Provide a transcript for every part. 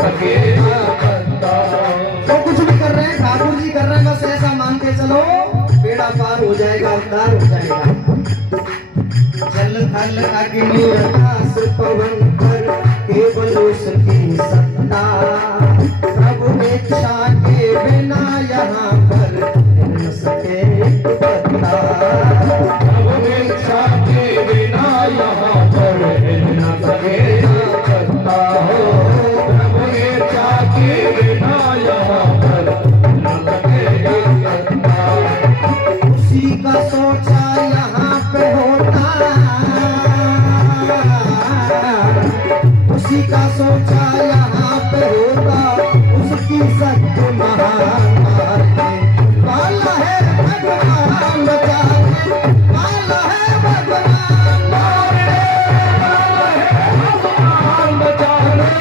सके पत्ता। तो कुछ भी कर रहे हैं, ठाकुर जी कर रहे हैं, बस ऐसा मान के चलो बेड़ा पार हो जाएगा, उद्धार हो जाएगा। जल थल अग्नि आकाश पवन पर केवल उसकी सत्ता, प्रभु इच्छा के बिना यहाँ पर हिल न सके पत्ता। प्रभु इच्छा के बिना यहाँ पर हिल न सके पत्ता हो। प्रभु इच्छा के बिना यहाँ पर हिल न सके पत्ता। उसी का सोचा यहाँ पे होता, उसी का सोचा यहाँ पे होता, उसकी सत्य महान वाला है भगवान बचाने, वाला है भगवान मारने, भगवान बचाने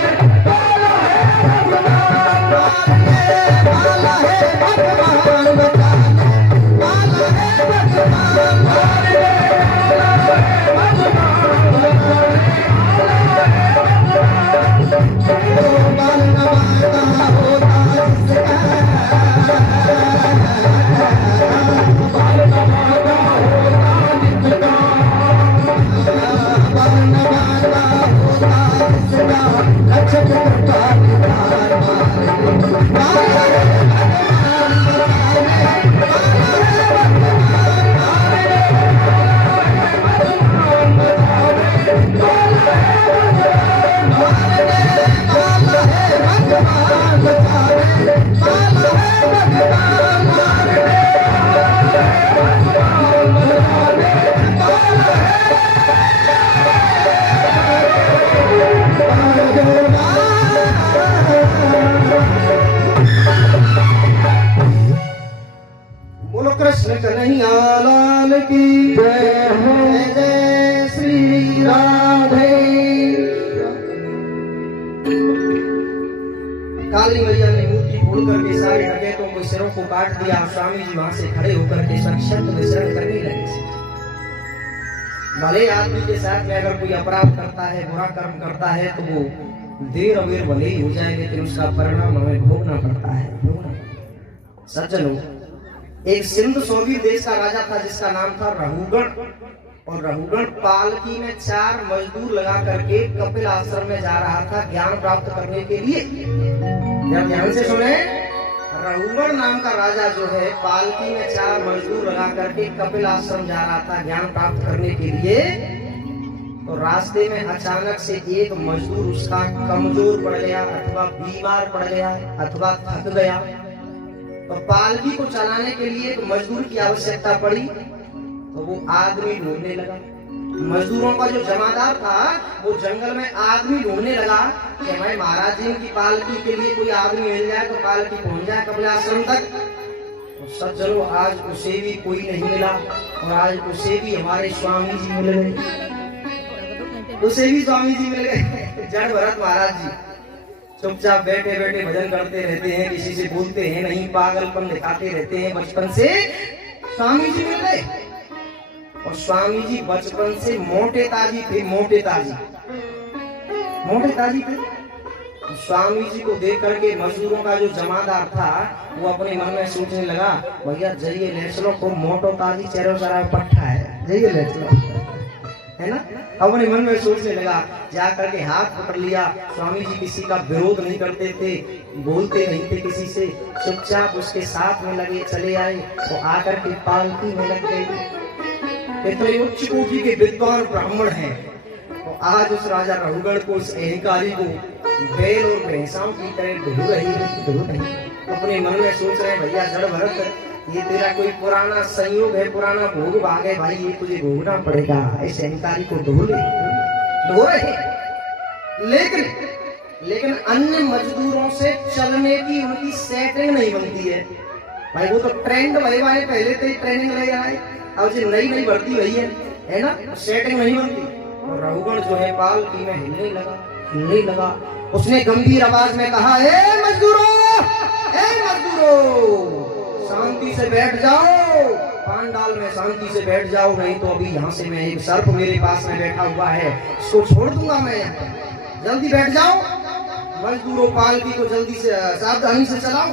वाला है भगवान मारने, वाला है भगवान बचाने, वाला है भगवान मारने, बाल नवाता होता जिसका, बाल नवाता होता जिसका, बाल नवाता होता जिसका, रक्षक कृपा निधान मारे, वाला है भगवान बचाने, वाला है भगवान मारने, वाला है भगवान बचाने, वाला है भगवान मारने, बोलो कृष्ण कन्हैया लाल की जय हो, जय श्री राधे। काली मैया ने मूर्ति फोड़ करके सारे डकैतों को सिरों को काट दिया। स्वामी जी वहां से खड़े होकर के संक्षिप्त में शरण करने लगे। भले आदमी के साथ में अगर कोई अपराध करता है, बुरा कर्म करता है, तो वो देर अबेर भले ही हो जाए, लेकिन उसका परिणाम हमें भोगना पड़ता है। सज्जनों, एक सिंध सोबीर देश का राजा था जिसका नाम था रहुगण। और रहुगण पालकी में 4 मजदूर लगा करके कपिल आश्रम में जा रहा था ज्ञान प्राप्त करने के लिए। ध्यान से सुने, रहुगण नाम का राजा जो है पालकी में 4 मजदूर लगा करके कपिल आश्रम जा रहा था ज्ञान प्राप्त करने के लिए। तो रास्ते में अचानक से एक मजदूर उसका कमजोर पड़ गया, अथवा बीमार पड़ गया, अथवा थक गया। तो पालकी को चलाने के लिए एक मजदूर की आवश्यकता पड़ी। तो वो आदमी ढूंढने लगा। मजदूरों का जो जमादार था वो जंगल में आदमी ढूंढने लगा कि हमारे महाराज जी की पालकी के लिए कोई आदमी मिल जाए तो पालकी पहुंच जाए कपिल आश्रम तक। तो सज्जनों, आज उसे भी कोई नहीं मिला, और आज उसे भी हमारे स्वामी जी मिल गए। उसे भी स्वामी जी मिल गए। जड़ भरत महाराज जी चुपचाप बैठे बैठे भजन करते रहते हैं, किसी से बोलते हैं नहीं, पागलपन दिखाते रहते हैं। बचपन से स्वामी जी मिल गए। और स्वामी जी बचपन से मोटे ताजी थे, मोटे ताजी थे। स्वामी जी को देख करके मजदूरों का जो जमादार था वो अपने मन में सोचने लगा, भैया जाइए ले चलो, को मोटो ताजी चेहरा सारा पट्टा है, जाइए ले चलो, है ना। अपने मन में सोचने लगा, जा करके हाथ पकड़ लिया। स्वामी जी किसी का विरोध नहीं करते थे, बोलते नहीं थे किसी से, चुपचाप उसके साथ में लगे चले आए। तो आकर के पालकी में लग गए। इतने उच्च कोटि के विद्वान ब्राह्मण हैं। तो आज उस राजा रहुगण को, उस अहंकारी को बैल और भैंसाओं की तरह ढूंढ रही। अपने मन में सोच रहे हैं, भैया जड़ भरत, ये तेरा कोई पुराना संयोग है, पुराना भोग भाग है भाई, ये तुझे भोगना पड़ेगा। इस अहंकारी को ढो रहे। लेकिन अन्य मजदूरों से चलने की उनकी सेटिंग नहीं बनती है भाई। वो तो ट्रेंड भाई पहले से ही ट्रेनिंग ले रहा है, अब जो नई भर्ती हुई है ना, सेटिंग नहीं बनती। और रहुगण जो है पालकी में हिलने लगा। उसने गंभीर आवाज में कहा, ए मजदूरों, शांति से बैठ जाओ, पांडाल में शांति से बैठ जाओ, नहीं तो अभी यहाँ से मैं एक सर्प मेरे पास में बैठा हुआ है, इसको छोड़ दूंगा मैं। जल्दी बैठ जाओ, मजदूरों पालकी को जल्दी से सावधानी से चलाओ।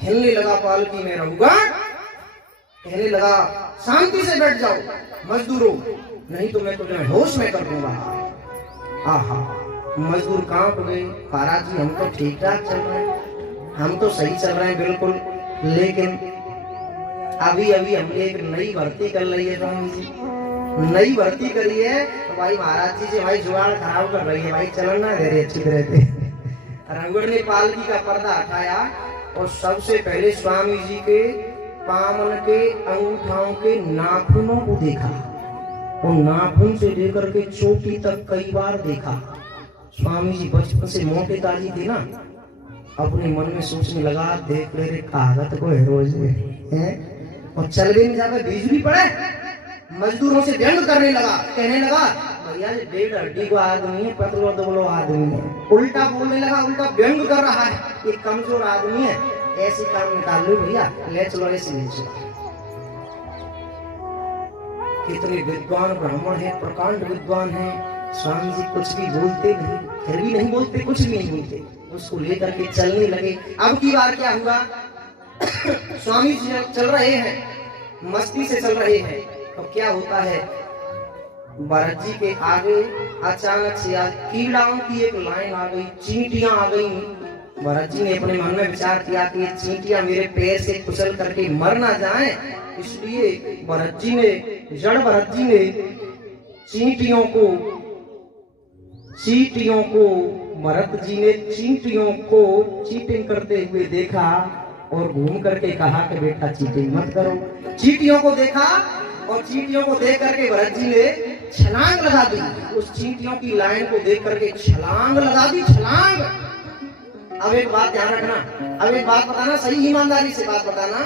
हिलने लगा पालकी में रघुगण, कहने लगा शांति से बैठ जाओ मजदूरों, नहीं तो मैं तुम्हें होश में कर दूंगा। आहा, मजदूर कांप गए। महाराज जी हम तो ठीक ठाक चल रहे हैं, हम तो सही चल रहे हैं बिल्कुल, लेकिन अभी अभी हमने एक नई भर्ती कर ली है स्वामी जी, नई भर्ती करी है तो भाई महाराज जी से भाई जुगाड़ खराब कर रही है, भाई चलन ना दे रहे अच्छी तरह से। रघुवर ने पालकी का पर्दा हटाया और सबसे पहले स्वामी जी के पामन के अंगूठाओं के नाखूनों को देखा, और नाखून से लेकर के चोटी तक कई बार देखा। स्वामी जी बचपन से मोटे ताजी थे ना, अपने मन में सोचने लगा देख ले रे कागत को है रोज है, और चल भी नहीं जाता बीज भी पड़े। मजदूरों से व्यंग करने लगा, कहने लगा भैया ये 1.5 हड्डी को आदमी है, पतलो दुबलो आदमी है। उल्टा बोलने लगा, उल्टा व्यंग कर रहा है, ये कमजोर आदमी है, ऐसे काम निकाल लो भैया, ले चलो ऐसे ले चलो। कितने विद्वान ब्राह्मण है, प्रकांड विद्वान है, स्वामी जी कुछ भी बोलते नहीं, फिर भी नहीं बोलते, कुछ भी नहीं बोलते, उसको लेकर के चलने लगे। अब की बार क्या हुआ, स्वामी जी चल रहे हैं, मस्ती से चल रहे हैं, तो क्या होता है, भरत जी के आगे अचानक से कीड़ाओं की एक लाइन आ गई, चींटियां आ गई। भरत जी ने अपने मन में विचार किया कि ये चींटियां मेरे पैर से कुचल करके मर ना जाएं, इसलिए भरत जी ने चींटियों को चीटिंग करते हुए देखा और घूम करके कहा कि बेटा चीटिंग मत करो। चींटियों को देखा और चींटियों को देख करके भरत जी ने छलांग लगा दी, उस चींटियों की लाइन को देख करके छलांग लगा दी, छलांग। अब एक बात ध्यान रखना, अब एक बात बताना, सही ईमानदारी से बात बताना,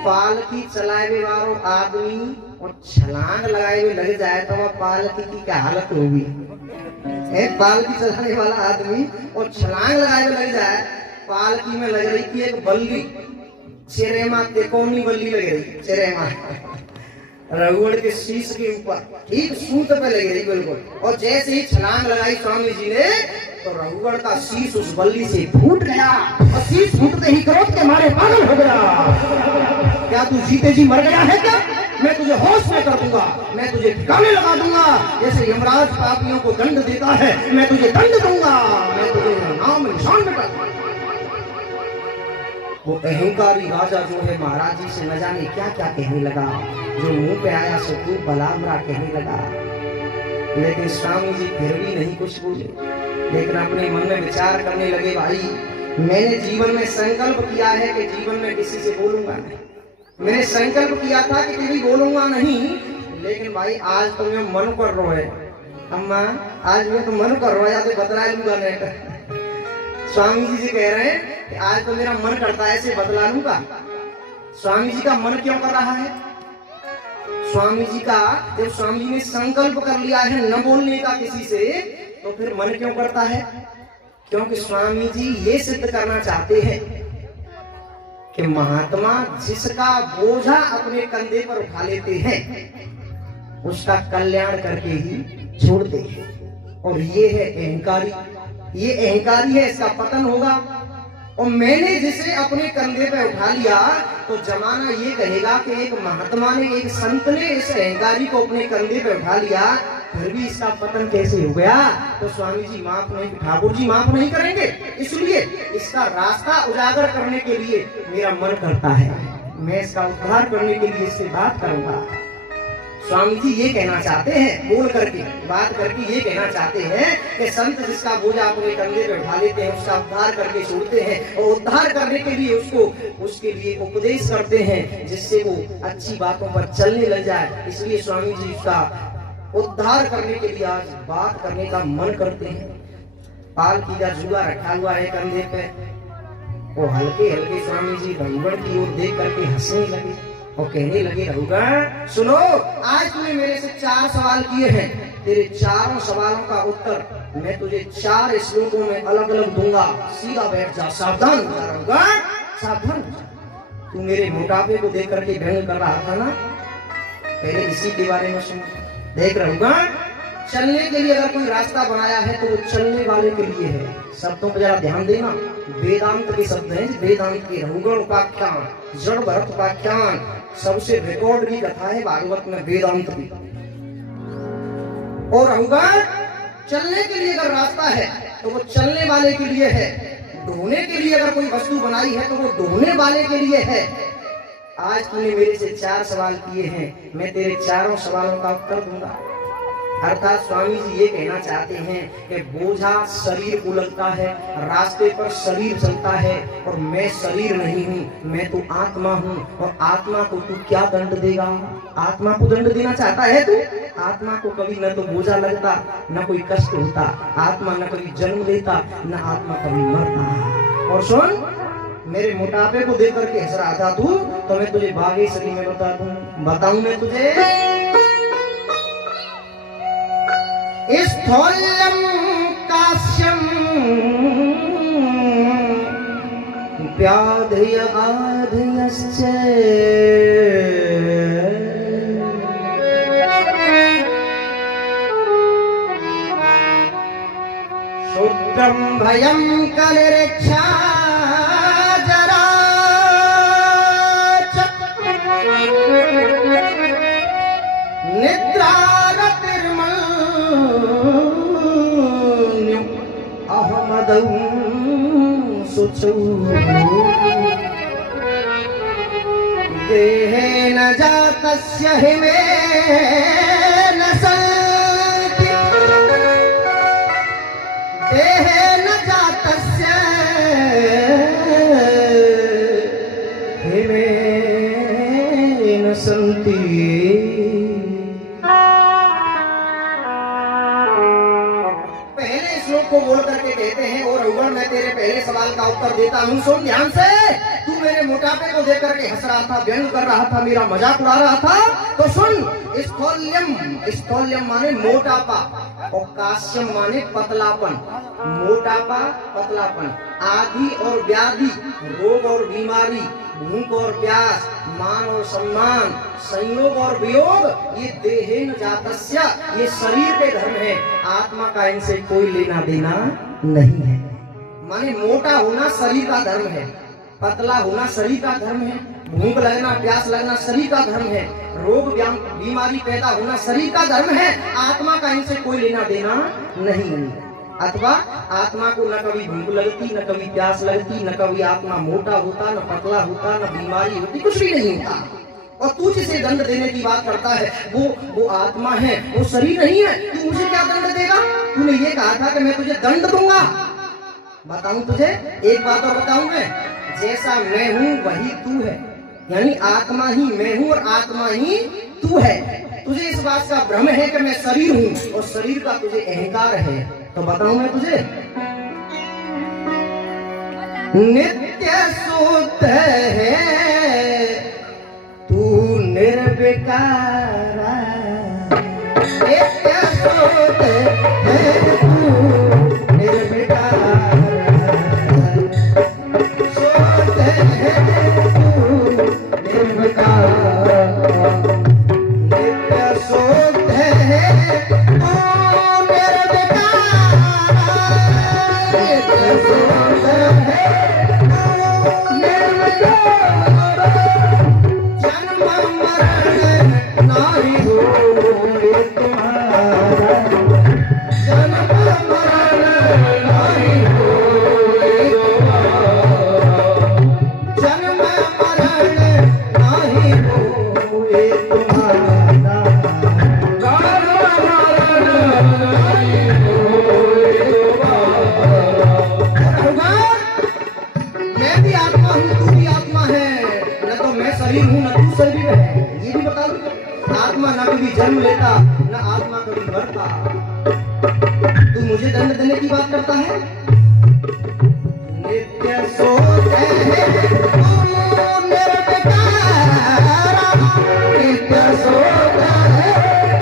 पालकी चलाए हुए वालों आदमी और छलांग लगाए हुए लग जाए तो वह पालकी की क्या हालत होगी। पालकी चलाने वाला आदमी और छलांग लगाए हुए लग जाए, पालकी में लग रही थी एक बल्ली, चेरेमा तिकोनी बल्ली लग रही, चेरेमा रघुवर के शीश के ऊपर ठीक सूत पे लग रही बिल्कुल, और जैसे ही छलांग लगाई स्वामी जी ने तो रघुवर का शीश उस बल्ली से फूट गया, और शीश फूटते ही क्रोध के मारे पागल हो गया। क्या तू जीते जी मर गया है क्या? मैं तुझे होश में कर दूंगा, मैं तुझे ठिकाने लगा दूंगा, जैसे यमराज पापियों को दंड देता है मैं तुझे दंड दूंगा, मैं तुझे नाम निशान मिटा दूंगा। वो अहंकारी राजा जो है महाराज जी से न जाने क्या क्या कहने लगा, जो मुंह पे आया सो खूब भला बुरा कहने लगा, लेकिन स्वामी जी फिर भी नहीं कुछ बोले, लेकिन अपने मन में विचार करने लगे भाई मैंने जीवन में संकल्प किया है कि जीवन में किसी से बोलूंगा नहीं, मैंने संकल्प किया था कि कभी बोलूंगा नहीं, लेकिन भाई आज तो मैं मन कर रहा है, अम्मा आज मैं तो मन कर रहा है, या तो बदला लूंगा नहीं। स्वामी जी से कह रहे हैं कि आज तो मेरा मन करता है ऐसे बदला लूंगा। स्वामी जी का मन क्यों कर रहा है? स्वामी जी का जब स्वामी जी ने संकल्प कर लिया है न बोलने का किसी से, तो फिर मन क्यों करता है? क्योंकि स्वामी जी ये सिद्ध करना चाहते हैं कि महात्मा जिसका बोझा अपने कंधे पर उठा लेते हैं उसका कल्याण करके ही छोड़ते हैं, और ये है अहंकारी, ये अहंकारी है, इसका पतन होगा। और मैंने जिसे अपने कंधे पे उठा लिया तो जमाना ये कहेगा कि एक महात्मा ने, एक संत ने इस अहंकारी को अपने कंधे पे उठा लिया, फिर भी इसका पतन कैसे हो गया? तो स्वामी जी माफ नहीं, ठाकुर जी माफ नहीं करेंगे, इसलिए इसका रास्ता उजागर करने के लिए मेरा मन करता है, मैं इसका उद्धार करने के लिए इससे बात करूंगा। स्वामी जी ये कहना चाहते हैं, बोल करके बात करके ये कहना चाहते हैं कि संत जिसका बोझा अपने कंधे पे उठा लेते हैं उसका उद्धार करके छोड़ते हैं, और उद्धार करने के लिए उसके लिए उपदेश करते हैं जिससे वो अच्छी बातों पर चलने लग जाए। इसलिए स्वामी जी उसका उद्धार करने के लिए आज बात करने का मन करते हैं। पालकी का झूला रखा हुआ है कंधे पे, वो हल्के हल्के स्वामी जी रघुवर की ओर देख करके हंसने लगे और कहने लगे, रघुवर सुनो, आज तूने मेरे से 4 सवाल किए हैं, तेरे चारों सवालों का उत्तर मैं तुझे 4 श्लोकों में अलग अलग दूंगा, सीधा बैठ जा, सावधान हो जा रघुवर, सावधान हो जा। तू मेरे मोटापे को देख करके व्यंग कर रहा था ना, पहले इसी के बारे में सुन, देख रघुवर चलने के लिए अगर कोई रास्ता बनाया है तो वो चलने वाले के लिए है। शब्दों पर जरा ध्यान देना, वेदांत के शब्द हैं, वेदांत के रहुगण उपाख्यान, जड़ भरत उपाख्यान, सबसे रिकॉर्ड की कथा है भागवत में वेदांत की। और रहुगण चलने के लिए अगर रास्ता है तो वो चलने वाले के लिए है। ढोने के लिए अगर कोई वस्तु बनाई है तो वो ढोने वाले के लिए है। आज तूने मेरे से 4 सवाल किए हैं, मैं तेरे चारों सवालों का उत्तर दूंगा। अर्थात स्वामी जी ये कहना चाहते हैं कि बोझा शरीर को लगता है, रास्ते पर शरीर चलता है, और मैं शरीर नहीं हूँ, मैं तो आत्मा हूँ। और आत्मा को तू क्या दंड देगा? आत्मा को दंड देना चाहता है तू? आत्मा को कभी न तो बोझा लगता, न कोई कष्ट होता, आत्मा न कभी जन्म लेता, न आत्मा कभी मरता। और सुन, मेरे मोटापे को देख करके हंस रहा था तू, तो मैं तुझे बागेश्वरी में बताऊं मैं तुझे। स्थौल्यं काश्यं व्याधय आधयश्च शूद्रं भयं कलिरेच्छा जरा च निद्रा देहेन जातस्य हिमेन सन्ति, देहेन जातस्य हिमेन सन्ति। को बोल करके कहते हैं, और रघुवर मैं तेरे पहले सवाल का उत्तर देता हूँ, सुन ध्यान से। तू मेरे मोटापे को देख करके हंस रहा था, व्यंग कर रहा था, मेरा मजाक उड़ा रहा था, तो सुन। स्थौल्यम, स्थौल्यम माने मोटापा, और काश्यम माने पतलापन। मोटापा, पतलापन, आदि और व्याधि, रोग और बीमारी, भूख और प्यास, मान और सम्मान, संयोग और वियोग, ये देहेन जातस्य, ये शरीर के धर्म है। आत्मा का इनसे कोई लेना देना नहीं है। माने मोटा होना शरीर का धर्म है, पतला होना शरीर का धर्म है, भूख लगना प्यास लगना शरीर का धर्म है, रोग बीमारी पैदा होना शरीर का धर्म है। आत्मा का इनसे कोई लेना देना नहीं है। अथवा आत्मा को न कभी भूख लगती, न कभी प्यास लगती, न कभी आत्मा मोटा होता, न पतला होता, न बीमारी होती, कुछ भी नहीं होता। और तू जिसे दंड देने की बात करता है वो आत्मा है, वो शरीर नहीं है। तू मुझे क्या दंड देगा? तूने ये कहा था कि मैं तुझे दंड दूंगा। बताऊं तुझे एक बात और बताऊं मैं, जैसा मैं हूं वही तू है, यानी आत्मा ही मैं हूं और आत्मा ही तू है। तुझे इस बात का भ्रम है कि मैं शरीर हूं और शरीर का तुझे अहंकार है। तो बताऊं मैं तुझे, नित्य शुद्ध है तू निर्विकार, नित्य शुद्ध है तू निर्विकार, शुद्ध है तू निर्विकार, नित्य शुद्ध है तू निर्विकार, नित्य शुद्ध है तू निर्विकार, जन्म मरण नाही होए तुम्हारा, जन्म मरण नाही होए तुम्हारा, जन्म मरण नाही होए तुम्हारा, जन्म मरण नाही होए तुम्हारा। मैं भी आत्मा हूँ, तू भी आत्मा है, न तो मैं शरीर हूँ न तू शरीर है, ये भी बता दो। आत्मा न कभी जन्म लेता न आत्मा कभी मरता। तू मुझे दंड देने की बात करता है? नित्य शुद्ध है तू निर्विकार, नित्य शुद्ध है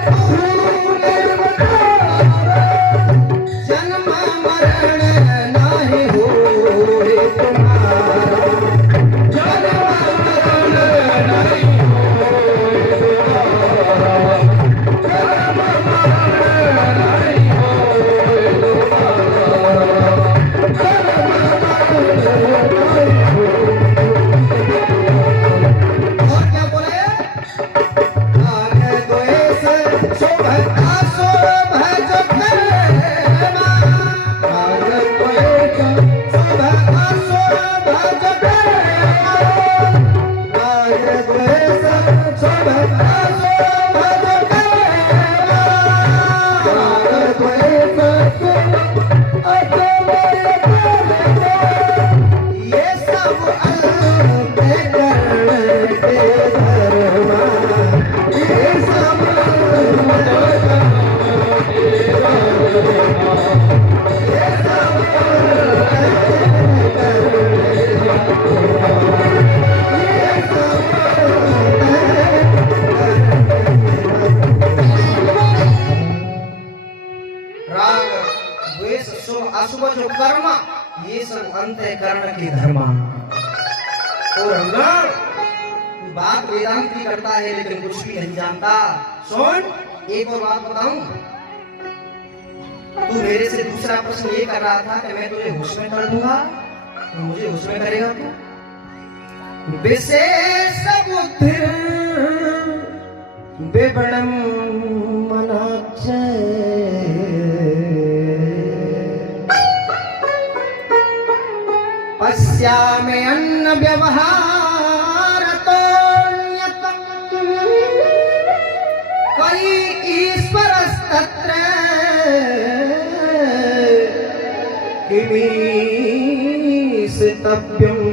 तू निर्विकार, जन्म मरण नाही होए तुम्हारा, जन्म मरण नहीं होए तुम्हारा, जन्म मरण अशुभ जो कर्म, ये सब अंतःकरण के धर्म। और अगर बात वेदांत की करता है लेकिन कुछ भी नहीं जानता। सुन, एक और बात बताऊं, तू मेरे से दूसरा प्रश्न ये कर रहा था कि मैं तुझे होश में कर दूंगा, तो मुझे होश में करेगा तू? विशेष बुद्धि विवरणम मनाक्षय पश्यामि अन्न व्यवहार कई ईश्वरस्तत्र किमीशितव्यम्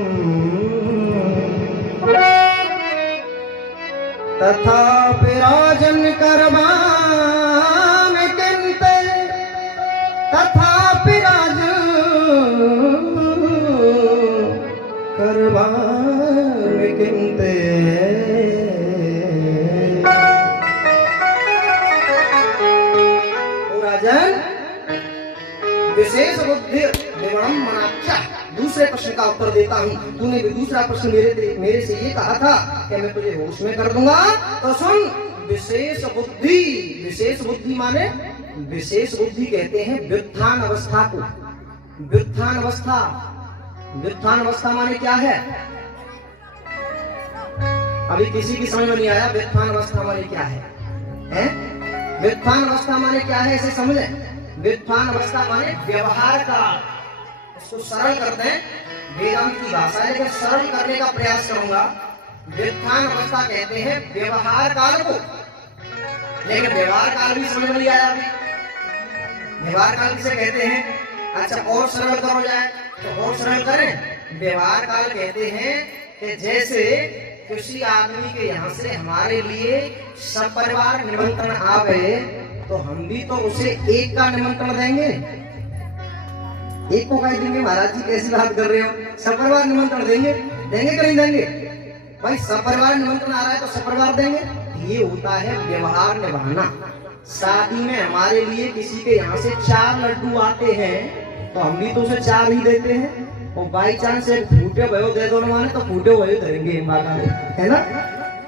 तथापि राजन् कर्माणि किन्ते तथापि राजन् कर्माणि किन्ते। राजन, विशेष बुद्धि विवरणम मनाक्षा। दूसरे प्रश्न का उत्तर देता हूँ। तूने भी दूसरा प्रश्न मेरे से ये कहा था कि मैं तुझे होश में कर दूंगा, तो सुन, विशेष बुद्धि। विशेष बुद्धि माने, विशेष बुद्धि कहते हैं व्युत्थान अवस्था को। व्युत्थान अवस्था, व्युत्थान अवस्था माने क्या है? अभी किसी की समझ में नहीं आया व्युत्थान अवस्था माने क्या है? व्युत्थान अवस्था माने क्या है, इसे समझे। व्युत्थान अवस्था माने व्यवहार का, उसको सरल करते हैं, वेदांत की भाषा है लेकिन सरल करने का प्रयास करूंगा। व्युत्थान अवस्था कहते हैं व्यवहार काल को, लेकिन व्यवहार काल भी समझ में नहीं आया। व्यवहार काल किसे कहते हैं? अच्छा, और सरल करो जाए तो और सरल करें। व्यवहार काल कहते हैं कि जैसे किसी आदमी के यहाँ से हमारे लिए सपरिवार निमंत्रण आवे, तो हम भी तो उसे एक का निमंत्रण देंगे। एक को कह देंगे महाराज जी कैसी बात कर रहे हो, सपरिवार निमंत्रण देंगे? देंगे कि नहीं देंगे भाई? सपरिवार निमंत्रण आ रहा है तो सपरिवार देंगे। ये होता है व्यवहार निभाना। शादी में हमारे लिए किसी के यहाँ से 4 लड्डू आते हैं तो हम भी तो उसे 4 ही देते हैं। और बाई चांस एक फूटे भयो दे दो माने तो फूटे भयो धरेंगे, है ना?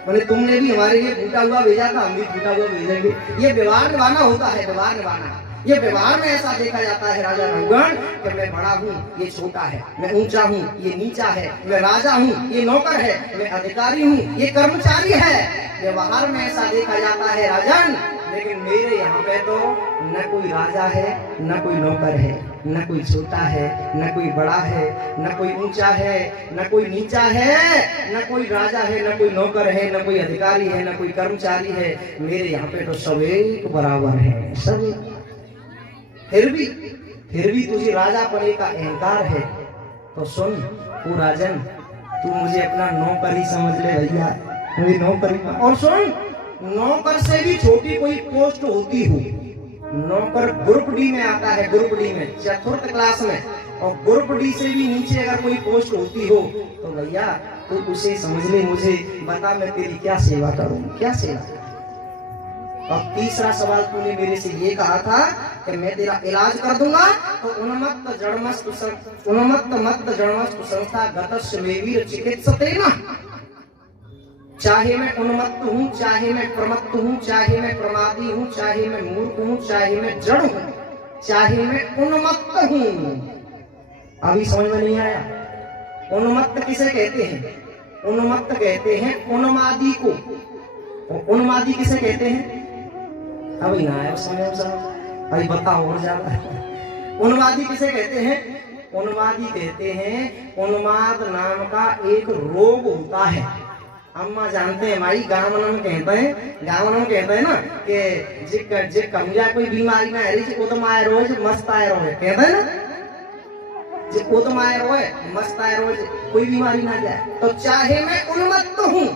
बोले तुमने भी हमारे लिए फूटा हुआ भेजा था, हम भी फूटा हुआ भेजेंगे। ये व्यवहार निभाना होता है, व्यवहार निभाना। ये व्यवहार में ऐसा देखा जाता है राजा रघुगण कि मैं बड़ा हूँ, ये छोटा है, मैं ऊंचा हूँ, ये नीचा है, मैं राजा हूँ, ये नौकर है, मैं अधिकारी हूँ, ये कर्मचारी है। व्यवहार में ऐसा देखा जाता है राजन, लेकिन मेरे यहाँ पे तो न कोई राजा है, न कोई नौकर है, न कोई छोटा है, न कोई बड़ा है, न कोई ऊंचा है, न कोई नीचा है, न कोई राजा है, न कोई नौकर है, न कोई अधिकारी है, न कोई कर्मचारी है। मेरे यहाँ पे तो सब एक बराबर है, सब। फिर भी तुझे राजा पने का अहंकार है, तो सुन ओ राजन, तू मुझे अपना नौकर ही समझ ले भैया, मुझे नौकर। और सुन, नौकर से भी छोटी कोई पोस्ट होती हो, नौकर ग्रुप डी में आता है, ग्रुप डी में 4th क्लास में, और ग्रुप डी से भी नीचे अगर कोई पोस्ट होती हो तो भैया तू उसे समझ ले, मुझे बता मैं तेरी क्या सेवा करूं, क्या सेवा। और तीसरा सवाल तूने मेरे से ये कहा था कि मैं तेरा इलाज कर दूंगा, तो उन्मत्त जड़मस्तु संस्था गतस्य मे वीर चिकित्सतेन। चाहे मैं उन्मत्त हूँ, चाहे मैं प्रमत्त हूँ, चाहे मैं प्रमादी हूँ, चाहे मैं मूर्ख हूँ, चाहे मैं जड़ हूँ, चाहे मैं उन्मत्त हूँ। अभी समझ में नहीं आया? उन्मत्त किसे कहते हैं? उन्मत्त कहते हैं उन्मादी को। उन्मादी किसे कहते हैं? अभी ना आया समझ, अभी बताओ और ज्यादा। उन्मादी किसे कहते हैं? उन्मादी कहते हैं, उन्माद नाम का एक रोग होता है। अम्मा जानते हैं भाई, गाँव में कहते हैं ना कि जे कमजा कोई बीमारी ना है, वो तो माया रोज मस्त आए रोए, कहते हैं ना, जे वो तो माया रोए मस्त आए रोज, कोई बीमारी ना जाए। तो चाहे मैं उन्मत्त हूँ,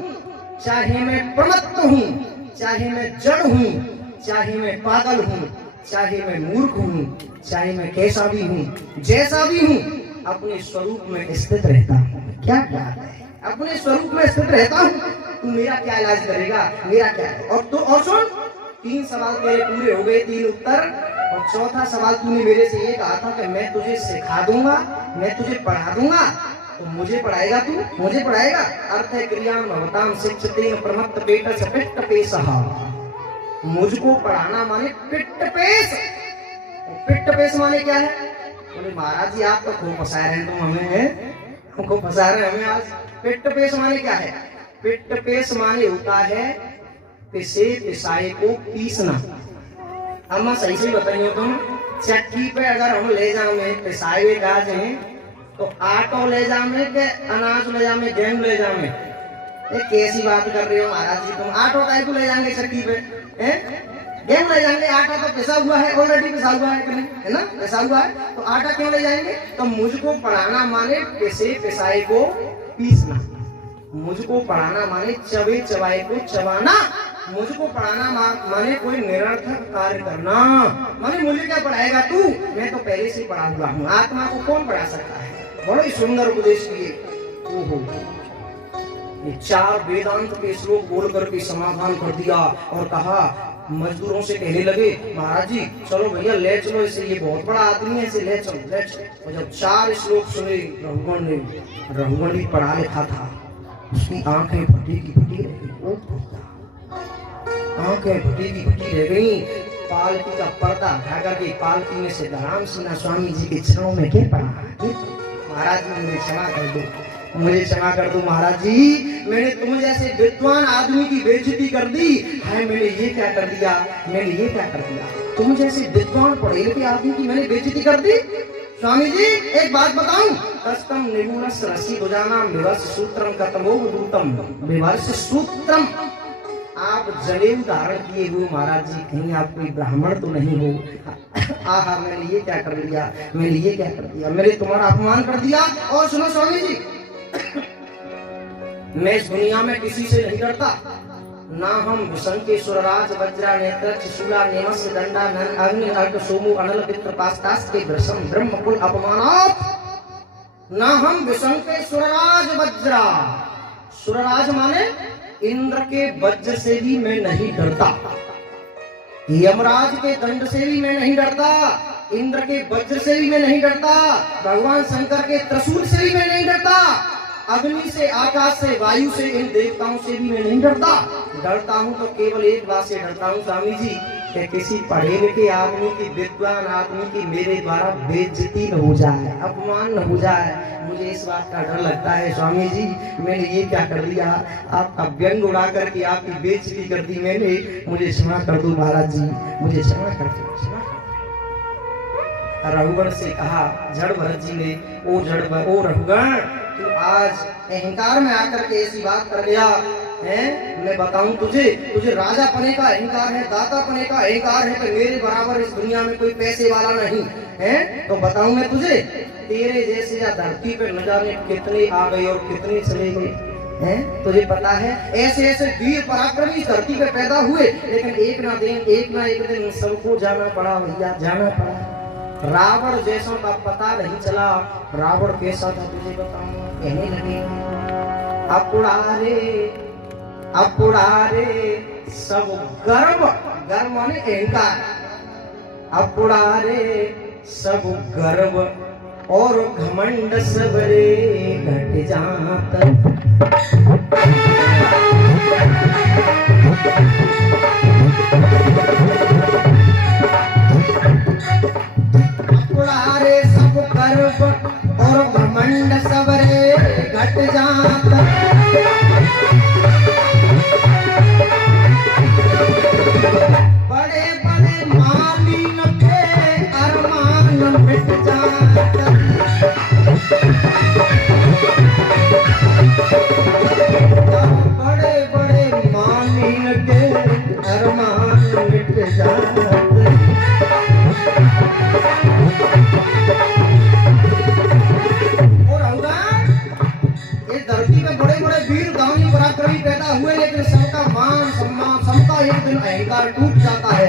चाहे मैं प्रमत्त हूँ, चाहे मैं जड़ हूँ, चाहे मैं पागल हूँ, चाहे मैं मूर्ख हूँ, चाहे मैं कैसा भी हूँ, जैसा भी हूँ, अपने स्वरूप में स्थित रहता हूँ। क्या बात है, अपने स्वरूप में स्थित रहता हूँ। तू मेरा क्या इलाज करेगा, मेरा क्या है? और तो और सुन, 3 सवाल तेरे पूरे हो गए, 3 उत्तर। और चौथा सवाल तूने मेरे से ये कहा था कि मैं तुझे सिखा दूंगा, मैं तुझे पढ़ा दूंगा, तो मुझे पढ़ाएगा तू, मुझे पढ़ाएगा। अर्थ है क्रियाम भवताम शिक्षतेन प्रमत्त पेटस पिट्ट पेशः। मुझको पढ़ाना माने पिट्ट पेश। पिट्ट पेश माने क्या है? बोले महाराज जी आप तो खूब फंसा रहे हैं, तुम हमें हमको फंसा रहे हैं हमें आज। पिट्ट पेश माने क्या है? पिट्ट पेश माने होता है पिसे पिसाए को पीसना। अम्मा सही से बताइए तुम, चक्की पे अगर हम ले जावे पिसाए हुए गाज हैं तो आटो ले जावे के अनाज ले जावे, गेहूं ले जावे? ये कैसी बात कर रहे हो महाराज जी तुम? आटो काहे को ले जाएंगे चक्की पे? हैं? गेहूं ले जाएंगे, आटा तो पिसा हुआ है, ऑलरेडी पिसा हुआ है, है ना, पिसा हुआ है, तो आटा क्यों ले जाएंगे? तो मुझको पढ़ाना माने पिसे पिसाए को पीसना। मुझको पढ़ाना माने चबे चबाए को चबाना। मुझको पढ़ाना माने कोई निरर्थक कार्य करना। माने मुझे क्या पढ़ाएगा तू? मैं तो पहले से पढ़ा हुआ हूँ। आत्मा को कौन पढ़ा सकता है? बड़ा ही सुंदर उपदेश किए। ओहो, ये 4 वेदांत के श्लोक बोल करके समाधान कर दिया और कहा, मजदूरों से कहने लगे महाराज जी चलो भैया ले चलो इसे, ये बहुत बड़ा आदमी है, इसे ले चलो ले चलो। और जब 4 श्लोक सुने रघुगण ने, रघुगण भी पढ़ा लिखा था, उसकी आंखें फटी की फटी रह गई, आंखें फटी की फटी रह गई। पालकी का पर्दा हटा करके पालकी में से धराम सिन्हा स्वामी जी के चरणों में गिर पड़ा। महाराज जी मुझे क्षमा कर दो, मुझे क्षमा कर दो महाराज जी, मैंने तुम जैसे विद्वान आदमी की बेइज्जती कर दी है। मैंने ये क्या कर दिया, मैंने ये क्या कर दिया? तुम जैसे विद्वान पढ़े लिखे आदमी की मैंने बेइज्जती कर दी। स्वामी जी एक बात बताऊं, कस्तम निगुणस रसी भुजानाम विवर्ष सूत्रम कतमोह दूतम विवर्ष सूत्रम। आप जनेऊ धारण किए हुए महाराज जी, कहीं आप कोई ब्राह्मण तो नहीं हो? आहा मैंने ये क्या कर लिया, मैंने ये क्या कर दिया, मैंने तुम्हारा अपमान कर दिया। और सुनो स्वामी जी, मैं इस दुनिया में किसी से नहीं डरता, ना हम विशंके सुरराज वज्रा नेत्र शूला नेमस्य दंडा नन अग्नि अर्क सोमु अनल पित्र पास्तास के ब्रसम ब्रह्म कुल अपमानात्। ना हम विशंके सुरराज वज्रा, सुरराज माने इंद्र के वज्र से भी मैं नहीं डरता, यमराज के दंड से भी मैं नहीं डरता, इंद्र के वज्र से भी मैं नहीं डरता, भगवान शंकर के त्रिशूल से भी मैं नहीं डरता, अग्नि से, आकाश से, वायु से, इन देवताओं से भी मैं नहीं डरता। डरता हूं तो केवल एक बात से डरता हूं स्वामी जी, कि किसी पढ़े लिखे आदमी की, विद्वान आदमी की मेरे द्वारा बेइज्जती न हो जाए, अपमान न हो जाए। मुझे इस बात का डर लगता है स्वामी जी, मैंने ये क्या कर दिया, आपका व्यंग उड़ा करके आपकी बेइज्जती कर दी मैंने, मुझे क्षमा कर दो महाराज जी, मुझे क्षमा कर दो, क्षमा। रघुगण से कहा जड़ भरत जी ने, ओ रघुगण तू आज अहंकार में आकर के ऐसी बात कर गया है। मैं बताऊं तुझे, तुझे राजा पने का अहंकार है, दाता पने का अहंकार है, तो मेरे बराबर इस दुनिया में कोई पैसे वाला नहीं है। तो बताऊं मैं तुझे, तेरे जैसे या धरती पे न जाने कितने आ गए और कितने चले गए हैं, तुझे पता है। ऐसे ऐसे वीर पराक्रमी धरती पे पैदा हुए, लेकिन एक ना एक दिन सबको जाना पड़ा भैया, जाना पड़ा। रावण जैसा का पता नहीं चला, रावण कैसा था तुझे बताऊंगा। कहने लगे अपुड़ारे सब गर्व, गर्व माने अहंकार, अपुड़ारे सब गर्व और घमंड सबरे घट जाता। अपुड़ारे सब गर्व और घमंड सबरे घट जाता। बड़े बड़े मालिन के अरमान मिट जाता। बड़े बड़े मालिन के अरमान मिट जाते। धरती में बड़े बड़े वीर दानी पराक्रमी पैदा हुए, लेकिन सबका मान सम्मान, सबका एक दिन अहंकार टूट जाता है।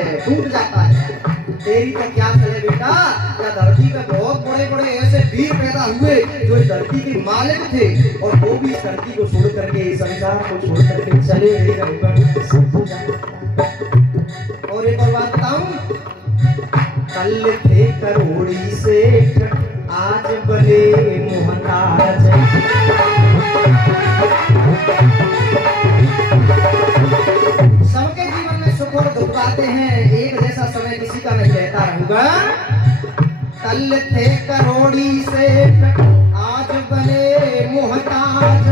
तेरी तो क्या चले बेटा, क्या धरती पे बहुत बड़े बड़े ऐसे वीर पैदा हुए जो इस धरती के मालिक थे, और वो भी इस धरती को छोड़ करके, इस संसार को छोड़ करके चले गए। और एक और बात बताऊं, कल थे करोड़ी सेठ आज बने मोहताज। सबके जीवन में सुख और दुख आते हैं, एक जैसा समय किसी का नहीं रहता रहूंगा। कल थे करोड़ी सेठ आज बने मोहताज।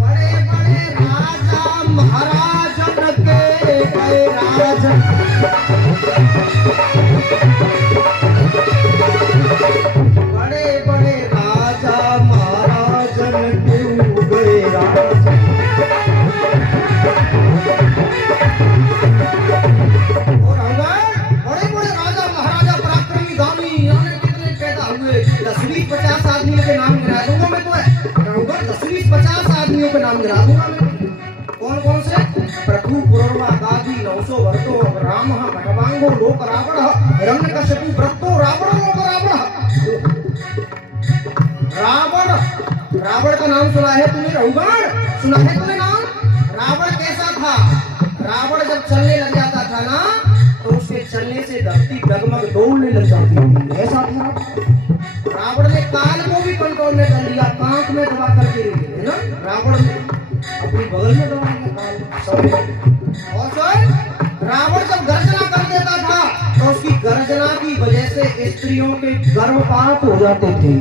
बड़े बड़े राजा महाराजन के गए राज। बड़े बड़े राजा महाराजन के गए राज। बड़े बड़े राजा महाराजा पराक्रमी दानी यानी कितने पैदा हुए। 10-20-50 आदमियों के नाम गिरा दूंगा मैं तो 10-20-50 आदमियों के नाम गिरा दूंगा मैं। कौन कौन से? प्रभु पुरवा गादी 900 वर्तो राम भटवांगो लोक रावण हिरण्यकशिपु व्रतो रावण लोक रावण। रावण का नाम सुना है तूने रघुगण? सुना है तूने नाम? रावण कैसा था? रावण जब चलने लग जाता था ना तो उसके चलने से धरती डगमग डोलने लग जाती थी। ऐसा था रावण ने काल को भी कंट्रोल में कर लिया, कांख में दबा करके है ना। रावण ने अपनी बगल में दबा लिया काल। और रावण जब गर्जना कर देता था तो उसकी गर्जना की वजह से स्त्रियों के गर्भपात हो जाते थे।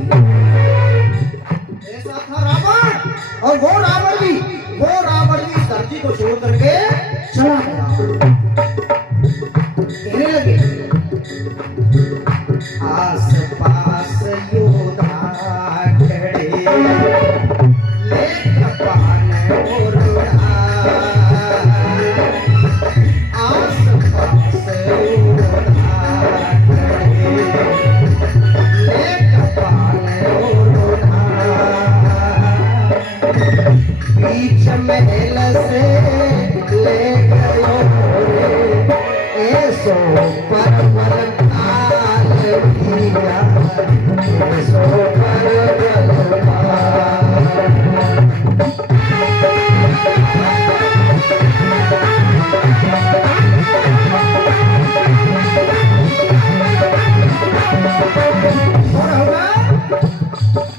ऐसा था रावण। और वो रावण भी इस धरती को छोड़ करके चला गया। कहने लगे आस पास योद्धा खड़े ले कृपान और आस पास योद्धा खड़े ले कृपान और बीच महल से ले गयो ऐसो परवल काल किया ऐसो परवल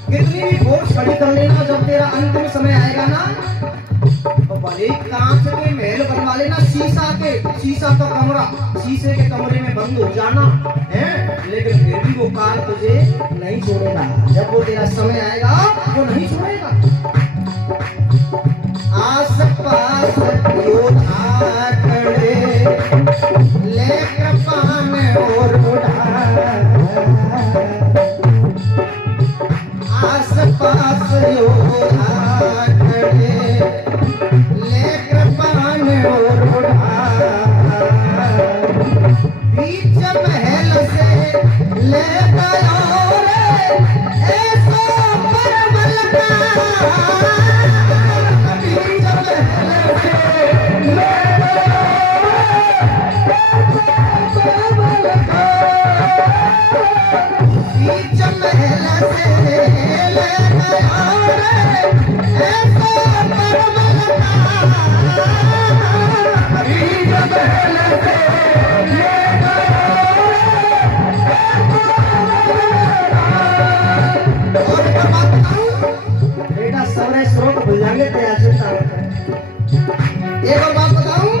कितनी भी घोर खड़ी कर लेना, जब तेरा अंतिम समय आएगा ना तो भले कांच के महल बनवा लेना, शीशा का कमरा, शीशे के कमरे में बंद हो जाना है, लेकिन फिर भी वो काल तुझे नहीं छोड़ेगा। जब वो तेरा समय आएगा वो नहीं छोड़ेगा। आस पास योद्धा खड़े ले कृपान और आस पास योद्धा खड़े ले कृपान और बीच महल से ले गया रे ऐसा परवल का। बीच महल से ले बीच महल से ले गया रे ऐसा परवल का। बीच महल से ले और क्या बात बताऊं बेटा, सवरे स्रोत भूल जाएंगे तो याद चिंता होता है। एक और बात बताऊं,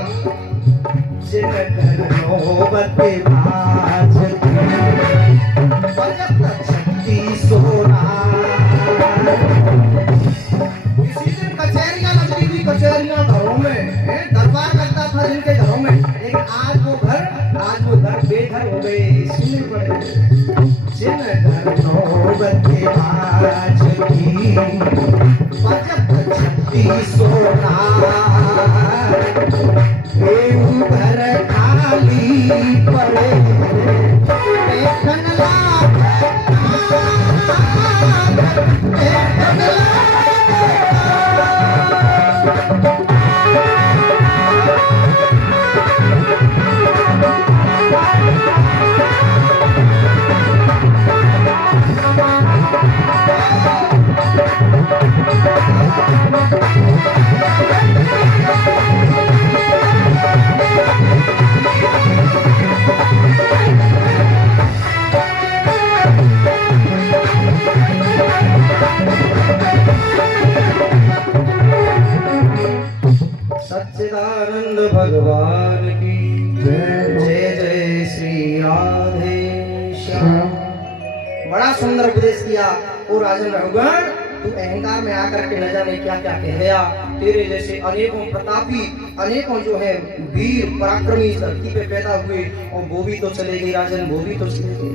नौबत बाज इसी दिन कचहरियां लगती थी, कचहरियां घरों में दरबार लगता था जिनके घरों में, लेकिन आज वो घर बेघर हो गए, सुनने पड़े। जिन घर नौबत बाज की बजत छत्ती सोना घर खाली पड़े देखन बड़ा सुंदर उपदेश किया। ओ राजन रघुगण, तू अहंकार में आकर के न जाने क्या क्या कह गया। तेरे जैसे अनेकों प्रतापी, अनेकों जो है वीर पराक्रमी धरती पे पैदा हुए और वो भी तो चले गए राजन, वो भी तो चले गए।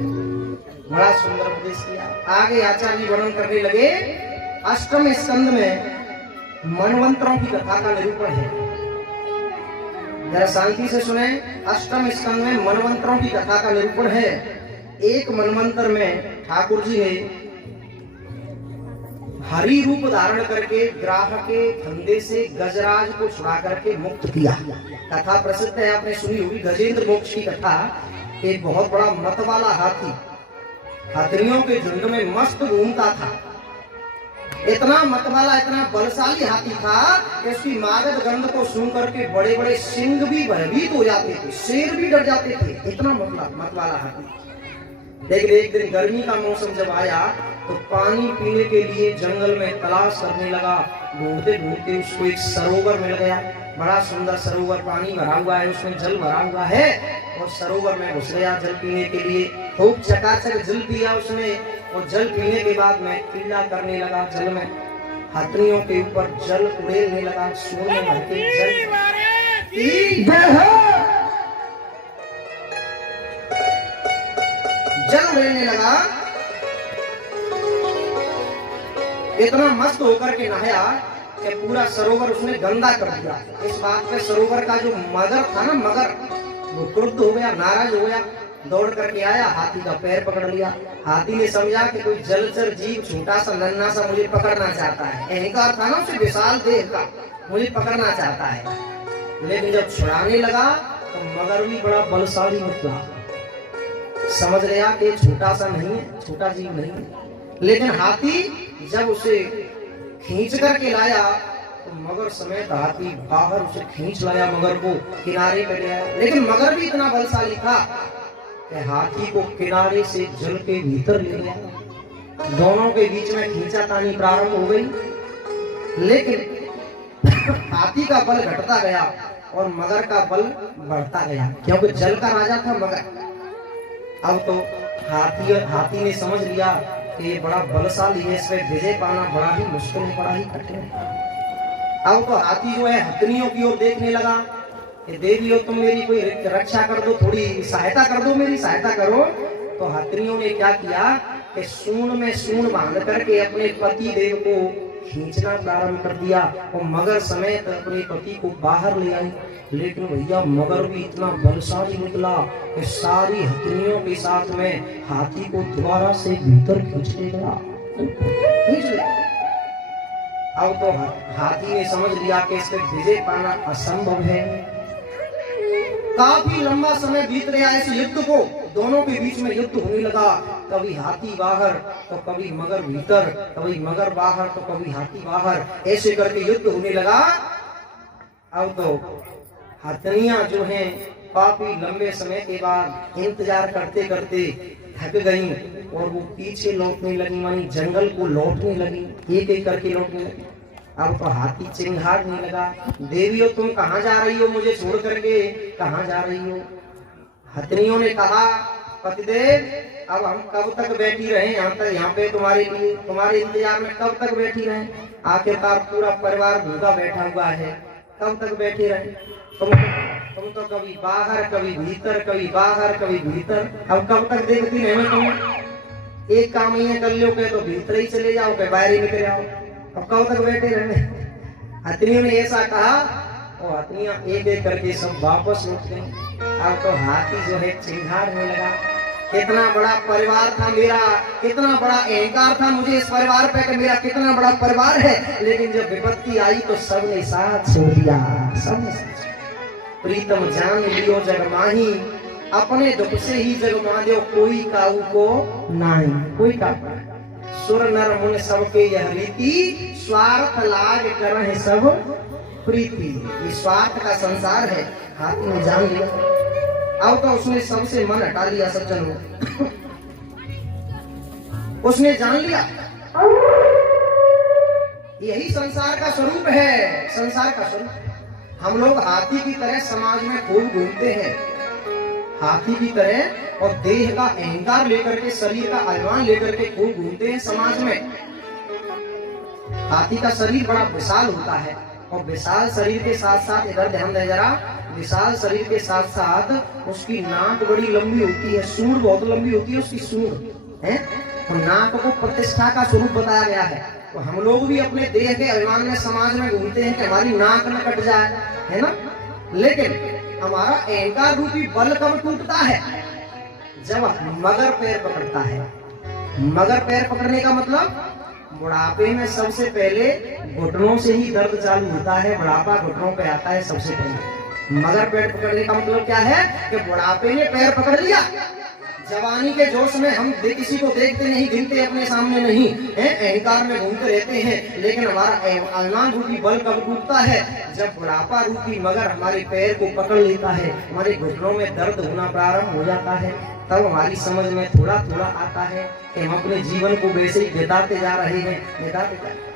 बड़ा सुंदर उपदेश किया। आगे आचार्य वर्णन करने लगे। अष्टम स्कंद में मनवंतरों की कथा का निरूपण है। जरा शांति से सुने। अष्टम स्कंद में मनवंतरों की कथा का निरूपण है। एक मनवंतर में ठाकुर जी ने हरि रूप धारण करके ग्राह के फंदे से गजराज को छुड़ा करके मुक्त किया। कथा प्रसिद्ध है, आपने सुनी होगी, गजेंद्र मोक्ष की कथा। एक बहुत बड़ा मत वाला हाथी हाथियों के झुंड में मस्त घूमता था। इतना मत वाला, इतना बलशाली हाथी था कि उसकी मागध गंध को सुन करके बड़े बड़े सिंह भी भयभीत हो जाते थे, शेर भी डर जाते थे। इतना मत वाला हाथी। लेकिन एक दिन गर्मी का मौसम जब आया तो पानी पीने के लिए जंगल में तलाश करने लगा। ढूंढते ढूंढते उसको एक सरोवर मिल गया। बड़ा सुंदर सरोवर, पानी भरा हुआ है, उसमें जल भरा हुआ है और सरोवर में घुस गया जल पीने के लिए। खूब चकाचक जल पिया उसने और जल पीने के बाद में क्रीड़ा करने लगा जल में। हाथियों के ऊपर जल उड़ेलने लगा, सोने भर के जल उड़ेलने लगा। इतना मस्त होकर के नहाया कि पूरा सरोवर उसने गंदा कर दिया। इस बात पे सरोवर का जो मगर था ना, मगर, वो क्रुद्ध हो गया, नाराज हो गया, दौड़ करके आया, हाथी का पैर पकड़ लिया। हाथी ने समझा कि कोई जलचर जीव छोटा सा नन्हा सा मुझे पकड़ना चाहता है। अहंकार था ना उसे विशाल देह का, मुझे पकड़ना चाहता है। लेकिन जब छुड़ाने लगा तो मगर भी बड़ा बलशाली निकला। समझ गया कि छोटा सा नहीं है, छोटा जीव नहीं है। लेकिन हाथी जब उसे खींच करके लाया तो मगर समेत हाथी बाहर उसे खींच लाया, मगर को किनारे पे ले आया। लेकिन मगर भी इतना बलशाली था कि हाथी को किनारे से जल के भीतर ले गया। दोनों के बीच में खींचातानी प्रारंभ हो गई। लेकिन हाथी का बल घटता गया और मगर का बल बढ़ता गया, क्योंकि जल का राजा था मगर। अब तो हाथी ने समझ लिया कि ये बड़ा बलशाली है, इसमें विजय पाना बड़ा ही मुश्किल है, बड़ा ही कठिन है। अब तो हाथी जो है हथनियों की ओर देखने लगा कि देवियों तुम मेरी कोई रक्षा कर दो, थोड़ी सहायता कर दो, मेरी सहायता करो। तो हथनियों ने क्या किया कि सूंड में सूंड बांध करके अपने पति देव को खींचना प्रारंभ कर दिया और मगर समेत अपने पति को बाहर ले आई। लेकिन भैया मगर भी इतना बलशाली निकला कि सारी हथनियों के साथ में हाथी को दोबारा से भीतर खींच ले गया, खींच ले। अब तो हाथी ने समझ लिया कि इस पे विजय पाना असंभव है। काफी लंबा समय बीत गया इस युद्ध को, दोनों के बीच में युद्ध होने लगा। कभी हाथी बाहर तो कभी मगर भीतर, कभी मगर बाहर तो कभी हाथी बाहर, ऐसे करके युद्ध होने लगा। अब तो हथनियां जो हैं काफी लंबे समय के बाद इंतजार करते करते थक गईं और वो पीछे लौटने लगी, मानी जंगल को लौटने लगी, एक एक करके लौटने लगी। अब तो हाथी चिंघाड़ने लगा, देवियों तुम कहाँ जा रही हो, मुझे छोड़ करके कहाँ जा रही हो। हथनियों ने कहा पतिदेव अब हम कब तक बैठी रहे यहाँ तक, यहाँ पे तुम्हारे लिए, तुम्हारे इंतजार में कब तक बैठी रहे। आखिरकार पूरा परिवार भूखा बैठा हुआ है, कब तक बैठे रहे। तुम तो कभी बाहर कभी भीतर, कभी बाहर कभी भीतर, अब कब तक देखती रहे तुम। एक काम ये कर लो के तो भीतर ही चले जाओ, के बाहर ही निकल जाओ, अब कब तक बैठे रहने। हथनियों ने ऐसा कहा और हथनियां एक एक करके सब वापस लौट गई। अब तो हाथी जो है चिंघाड़ने लगा, कितना बड़ा परिवार था मेरा, कितना बड़ा अहंकार था मुझे इस परिवार पे कि मेरा कितना बड़ा परिवार है। लेकिन जब विपत्ति आई तो सबने साथ छोड़ दिया, सबने साथ। प्रीतम जान लियो जग माही, अपने दुख से ही जग मांदो, कोई काऊ को नाही, कोई काऊ। सुर नर मुन सबके यह रीति, स्वार्थ लाग करहि सब प्रीति। ये स्वार्थ का संसार है, हाथी ने जान लिया। अब तो उसने सबसे मन हटा लिया सज्जनों, उसने जान लिया यही संसार का स्वरूप है, संसार का स्वरूप। हम लोग हाथी की तरह समाज में खूब घूमते हैं, हाथी की तरह और देह का अहंकार लेकर के, शरीर का अभिमान लेकर के खूब घूमते हैं समाज में। हाथी का शरीर बड़ा विशाल होता है और विशाल शरीर के साथ साथ, इधर ध्यान दे जरा, विशाल शरीर के साथ साथ उसकी नाक बड़ी लंबी होती है, सूंड बहुत लंबी होती है उसकी सूंड है। तो नाक को प्रतिष्ठा का स्वरूप बताया गया है। तो हम लोग भी अपने देह के अभिमान में समाज में घूमते हैं कि हमारी नाक न कट जाए, है ना। लेकिन हमारा अहंकार रूपी बल कब टूटता है? जब मगर पैर पकड़ता है। मगर पैर पकड़ने का मतलब बुढ़ापे में सबसे पहले घुटनों से ही दर्द चालू होता है। बुढ़ापा घुटनों पे आता है सबसे पहले। मगर पैर पकड़ने का मतलब क्या है कि बुढ़ापे ने पैर पकड़ लिया। जवानी के जोश में हम किसी को देखते नहीं, गिनते अपने सामने नहीं है, अहंकार में घूमते रहते हैं। लेकिन हमारा अभिमान रूपी बल कब टूटता है? जब बुढ़ापा रूपी मगर हमारे पैर को पकड़ लेता है, हमारे घुटनों में दर्द होना प्रारंभ हो जाता है। तब हमारी समझ में थोड़ा थोड़ा आता है कि हम अपने जीवन को वैसे ही बिताते जा रहे हैं, बिताते जा रहे हैं।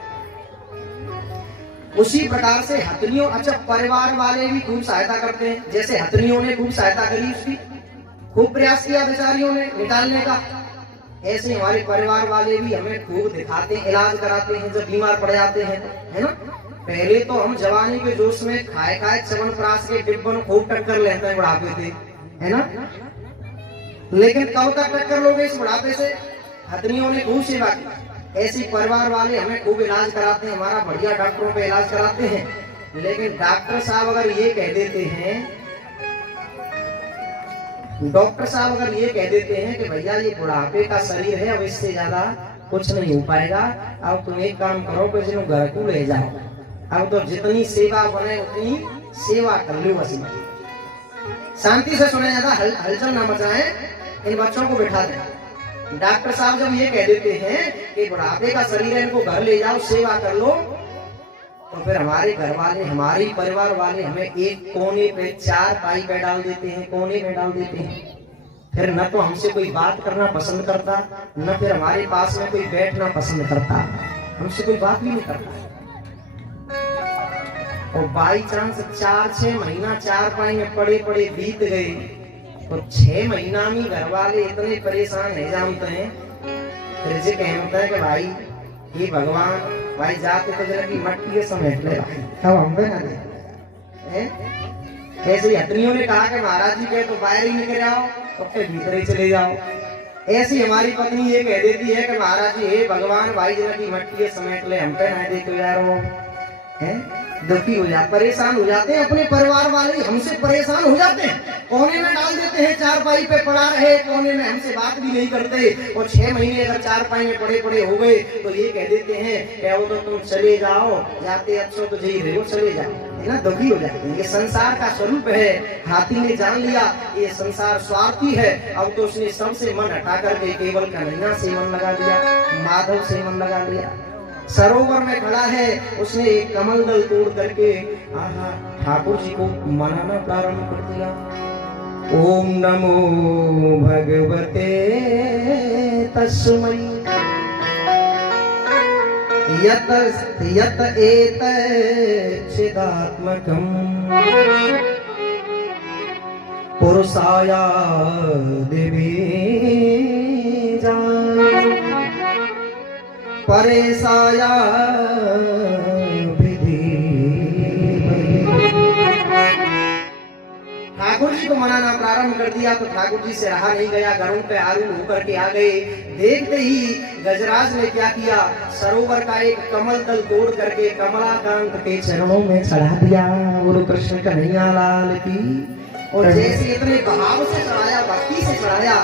उसी प्रकार से हथनियों, अच्छा परिवार वाले भी खूब सहायता करते हैं। जैसे हथनियों ने खूब सहायता करी, उसकी खूब प्रयास किया बेचारियों ने निकालने का, ऐसे हमारे परिवार वाले भी हमें खूब दिखाते हैं, इलाज कराते हैं जब बीमार पड़ जाते हैं, है ना। पहले तो हम जवानी के जोश में खाए खाए च्यवनप्राश के डिब्बन खूब टक्कर लेते हैं बुढ़ापे से, है ना। लेकिन कब तक टक्कर लोगे इस बुढ़ापे से? हथनियों ने खूब सेवा की। ऐसे परिवार वाले हमें खूब इलाज कराते हैं, हमारा बढ़िया डॉक्टरों पे इलाज कराते हैं। लेकिन डॉक्टर साहब अगर ये कह देते हैं, डॉक्टर साहब अगर ये कह देते हैं कि भैया ये बुढ़ापे का शरीर है, अब इससे ज्यादा कुछ नहीं हो पाएगा, अब तुम एक काम करो कि इसको घर को ले जाओ, अब तो जितनी सेवा बने उतनी सेवा कर लो, बस शांति से सुना जाता, हलचल ना मचाएं, इन बच्चों को बैठा दें। डॉक्टर साहब जब ये कह देते हैं कि बुढ़ापे का शरीर है, इनको घर ले जाओ, सेवा कर लो, तो फिर हमारे घर वाले, हमारे परिवार वाले हमें एक कोने पे, चारपाई पे डाल देते हैं, कोने में डाल देते हैं। फिर न तो हमसे कोई बात करना पसंद करता, न फिर हमारे पास में कोई बैठना पसंद करता, हमसे कोई बात भी नहीं करता। और बाई चांस 4-6 महीना चारपाई में पड़े पड़े बीत गए, तो 6 महीना में घर वाले इतने परेशान है जानते हैं, फिर से कहता है कि भाई ये भगवान, भाई जाते तो जरा की मट्टी समेट ले भाई, तब हम पे ना दे। ऐसे ही हथनियों ने कहा कि महाराज जी कहे तो बाहर ही निकल जाओ, तो फिर भीतर ही चले जाओ। ऐसी हमारी पत्नी ये कह देती है कि महाराज जी हे भगवान, भाई जरा की मट्टी समेट ले, हम पे ना दे, तो यार वो है दुखी हो जाते, परेशान हो जाते हैं। अपने परिवार वाले हमसे परेशान हो जाते हैं, कोने में डाल देते हैं, चारपाई पे पड़ा रहे कोने में, हमसे बात भी नहीं करते। और 6 महीने अगर चारपाई में पड़े पड़े हो गए तो ये कह देते हैं क्या वो तो तुम चले जाओ, जाते अच्छो तो जी रहे हो, चले जाओ, है ना। दुखी हो जाते हैं। ये संसार का स्वरूप है। हाथी ने जान लिया ये संसार स्वार्थी है, अब तो उसने सबसे मन हटा करके केवल कन्हैया से मन लगा दिया, माधव से मन लगा लिया। सरोवर में खड़ा है, उसने एक कमल दल तोड़ करके ठाकुर जी को मनाना प्रारंभ कर दिया। ओम नमो भगवते तस्मै यत यत एत चिदात्मकम् पुरुषाय देवी परेशाया ठाकुर जी को मनाना प्रारंभ कर दिया। तो ठाकुर जी से रहा नहीं गया, गरुड़ पे आरूढ़ होकर के आ गए। देखते ही गजराज ने क्या किया, सरोवर का एक कमल दल तोड़ करके कमलाकांत के चरणों में चढ़ा दिया। गुरु कृष्ण कन्हैया लाल की। और जैसे इतने भाव से चढ़ाया, भक्ति से चढ़ाया,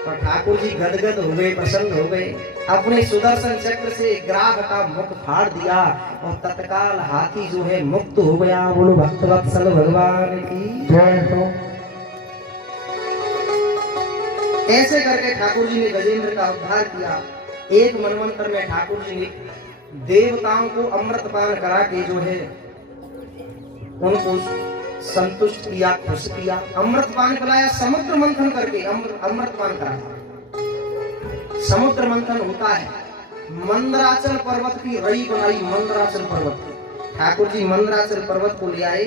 तो ठाकुर जी गदगद हो गए, प्रसन्न हो गए। अपने सुदर्शन चक्र से ग्राह का मुख फाड़ दिया और तत्काल हाथी जो है मुक्त हो गया। बोलो भक्तवत्सल भगवान की जय हो। ऐसे करके ठाकुर जी ने गजेंद्र का उद्धार किया। एक मनवंतर में ठाकुर जी ने देवताओं को अमृतपान करा के जो है उनको संतुष्ट किया, खुश किया। अमृतपान कराया, समुद्र मंथन करके अमृतपान कराया। समुद्र मंथन होता है। मंदराचल पर्वत की रई बनाई, मंदराचल पर्वत की। ठाकुर जी मंदराचल पर्वत को ले आए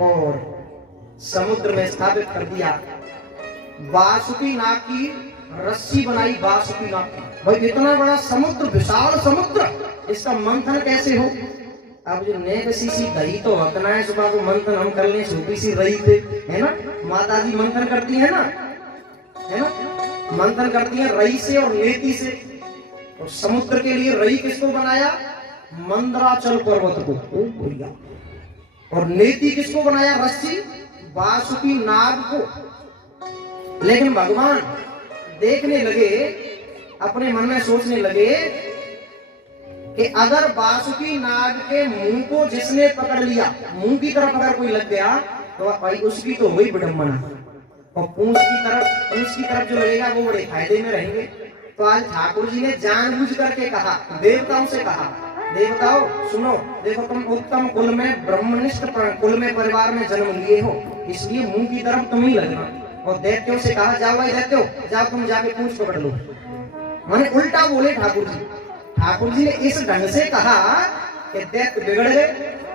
और समुद्र में स्थापित कर दिया। बासुकी नाग की रस्सी बनाई, बासुकी नाग की। भाई इतना बड़ा समुद्र, विशाल समुद्र, इसका मंथन कैसे हो? अब जो नेक सी दही तो हकना है, सुबह को मंथन हम कर लें, छोटी सी रही थे, है ना, माता जी मंथन करती है ना, है ना, मंथन करती है रही से और नेति से। और समुद्र के लिए रही किसको बनाया? मंदराचल पर्वत को, ओ बढ़िया। और नेति किसको बनाया? रस्सी, बासुकी नाग को। लेकिन भगवान देखने लगे, अपने मन में सोचने लगे कि अगर बासुकी नाग के मुंह को जिसने पकड़ लिया, मुंह की तरफ अगर कोई लग गया तो भाई उसकी तो हुई विडंबना, और पूंछ की तरफ जो लगेगा वो बड़े फायदे में रहेंगे। तो आज ठाकुर जी ने जानबूझ करके कहा, देवताओं से कहा, देवताओं सुनो, देखो तुम उत्तम कुल में, ब्रह्मनिष्ठ कुल में, परिवार में जन्म लिए हो, इसलिए मुंह की तरफ तुम ही लगना। और दैत्यों से कहा, जाओ भाई दैत्यो, जाओ तुम जाके पूंछ पकड़ लो। माने उल्टा बोले ठाकुर जी। ठाकुर जी ने इस ढंग से कहा कि दैत्य बिगड़ गए।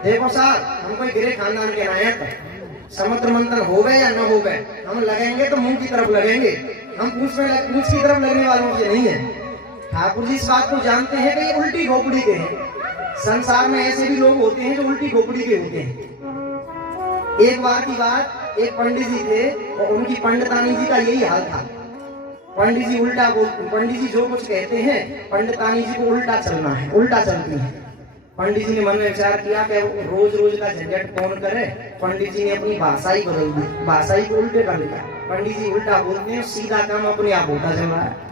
देखो साहब, हम कोई गिरे खानदान के नायक, समुद्र मंथन हो गए या न हो गए, हम लगेंगे तो मुंह की तरफ लगेंगे, हम पूंछ की तरफ लगने वालों से नहीं है। ठाकुर जी इस बात को जानते हैं कि ये उल्टी खोपड़ी के हैं। संसार में ऐसे भी लोग होते हैं जो उल्टी खोपड़ी के होते हैं। एक बार की बात, एक पंडित जी थे और उनकी पंडितानी जी का यही हाल था। पंडित जी उल्टा बोलते, पंडित जी जो कुछ कहते हैं पंडितानी जी को उल्टा चलना है, उल्टा चलती है। पंडित जी ने मन में विचार किया कि रोज रोज का झंझट कौन करे। पंडित जी ने अपनी भाषा ही बदल दी, भाषा ही को उल्टे कर दिया। पंडित जी उल्टा बोलते हैं, सीधा काम अपने आप होता चल रहा है।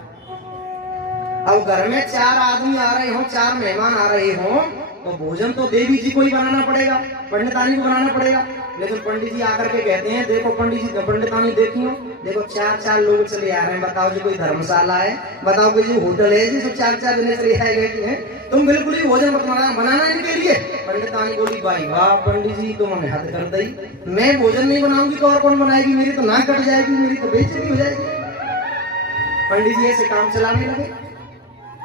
अब घर में 4 आदमी आ रहे हो, 4 मेहमान आ रहे हो, तो भोजन तो देवी जी को ही बनाना पड़ेगा, पंडितानी को बनाना पड़ेगा। लेकिन पंडित जी आकर के कहते हैं, देखो पंडित जी, पंडितानी देखियो, देखो 4-4 लोग चले आ रहे हैं, बताओ जी कोई धर्मशाला है, बताओ कोई जो होटल है जी, जो 4-4 जने चले आए हैं, तुम बिल्कुल ही भोजन मत बनाना इनके लिए। पंडितानी बोली, भाई वाह पंडित जी, तुमने हद कर दी, मैं भोजन नहीं बनाऊंगी तो और कौन बनाएगी, मेरी तो नाक कट जाएगी, मेरी तो बेइज्जती हो जाएगी। पंडित जी ऐसे काम चलाने लगे,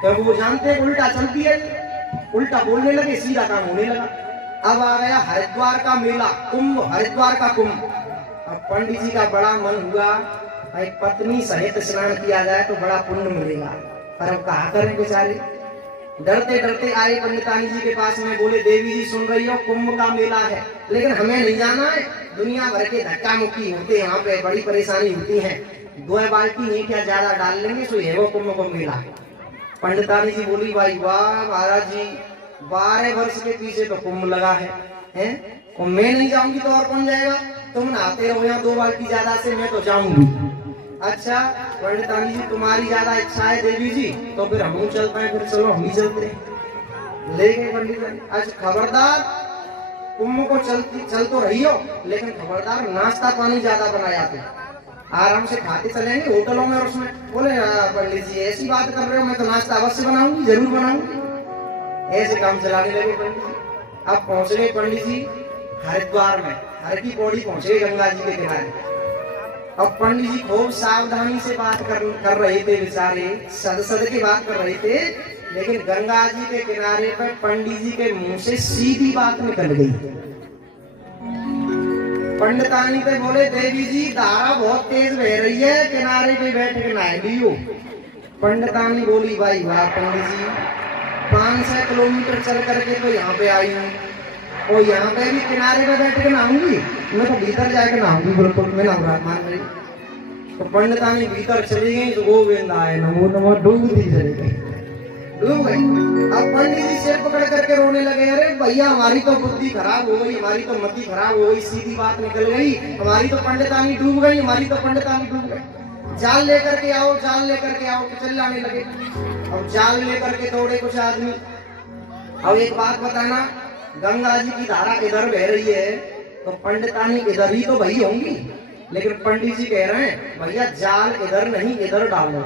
क्योंकि वो जानते हैं उल्टा चलती है, उल्टा बोलने लगे, सीधा काम होने लगा। अब आ गया हरिद्वार का मेला, कुंभ, हरिद्वार का कुंभ। अब पंडित जी का बड़ा मन हुआ, एक पत्नी सहित स्नान किया जाए तो बड़ा पुण्य मिलेगा, पर अब कहा करें बेचारे। डरते डरते आए पंडितानी जी के पास में, बोले देवी जी सुन रही हो, कुंभ का मेला है, लेकिन हमें नहीं जाना है, दुनिया भर के धक्का मुक्की होते हैं, वहाँ पे बड़ी परेशानी होती है, 2 बाल्टी नहीं क्या ज्यादा डाल लेंगे, सो ये वो कुंभ को मेला। पंडितानी जी बोली, भाई वाह महाराज जी, 12 वर्ष के पीछे तो कुंभ लगा है, और मैं नहीं जाऊंगी तो और कौन जाएगा, तुम नहाते रहो यहाँ 2 बाल्टी ज्यादा से, मैं तो जाऊंगी। अच्छा पंडितानी जी, तुम्हारी ज्यादा इच्छा है देवी जी, तो फिर हम चलते हैं, फिर चलो हम ही चलते हैं। ले गए पंडितानी। आज खबरदार, कुंभ को चल तो रही हो, लेकिन खबरदार नाश्ता पानी ज्यादा बनाया तो आराम से खाते चलेंगे होटलों में। और उसमें बोले, पंडित जी ऐसी बात कर रहे हो, मैं तो नाश्ता अवश्य बनाऊंगी, जरूर बनाऊंगी। ऐसे काम चलाने लगे पंडित जी। अब पहुंच गए पंडित जी हरिद्वार में, हर की पौड़ी पहुंचे गंगा जी के किनारे। अब पंडित जी खूब सावधानी से बात कर रहे थे, बेचारे सद की बात कर रहे थे, लेकिन गंगा जी के किनारे पर पंडित जी के मुंह से सीधी बात निकल गई। पंडितानी पे बोले, देवी जी धारा बहुत तेज बह रही है, किनारे पे बैठ के नहा लियो। पंडितानी बोली, भाई वाह पंडित जी, 500 किलोमीटर चल करके तो यहाँ पे आई हूँ, और यहाँ पे भी किनारे पे बैठ के नहाऊंगी, मैं तो भीतर जाके नहाऊंगी, बिल्कुल मैं नहा मान रही। तो पंडितानी भीतर चली गई, तो गोविंद आए नमो नमो, डूबती चली गई, डूब गई। अब पंडित जी सिर पकड़ करके रोने लगे, अरे भैया हमारी तो बुद्धि खराब हो गई, हमारी तो मति खराब हो गई, सीधी बात निकल गई, हमारी तो पंडितानी डूब गई, हमारी तो पंडितानी डूब गई। जाल लेकर के आओ, जाल लेकर के आओ, तो चिल्लाने लगे। अब जाल लेकर के दौड़े कुछ आदमी। अब एक बात बताना, गंगा जी की धारा इधर बह रही है, तो पंडितानी इधर ही तो बही होंगी, लेकिन पंडित जी कह रहे हैं, भैया जाल इधर नहीं इधर डालो।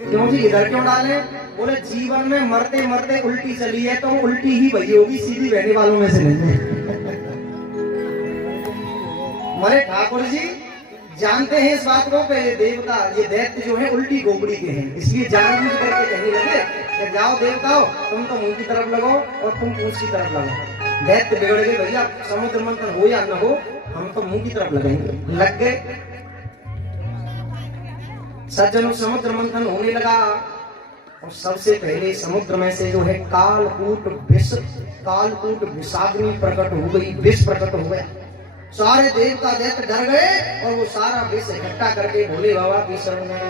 क्यों जी, इधर क्यों डालें? बोले जीवन में मरते मरते उल्टी चली है तो उल्टी ही बही होगी, सीधी बहने वालों में से नहीं है। हमारे ठाकुर जी जानते हैं इस बात को कि ये देवता, ये दैत्य जो है उल्टी गोबड़ी के हैं, इसलिए जानबूझ करके कहने लगे कि जाओ देवताओ, तुम तो मुंह की तरफ लगो और तुम पूंछ की तरफ लगो। दैत्य बिगड़ गए, भैया समुद्र मंथन हो या न हो, हम तो मुंह की तरफ लगेंगे। लग गए। सज्जनों, समुद्र मंथन होने लगा और सबसे पहले समुद्र में से जो है कालकूट विषाग्नि प्रकट हो गई, विष प्रकट हो गया। सारे देवता दैत्य डर गए और वो सारा विष इकट्ठा करके भोले बाबा की शरण में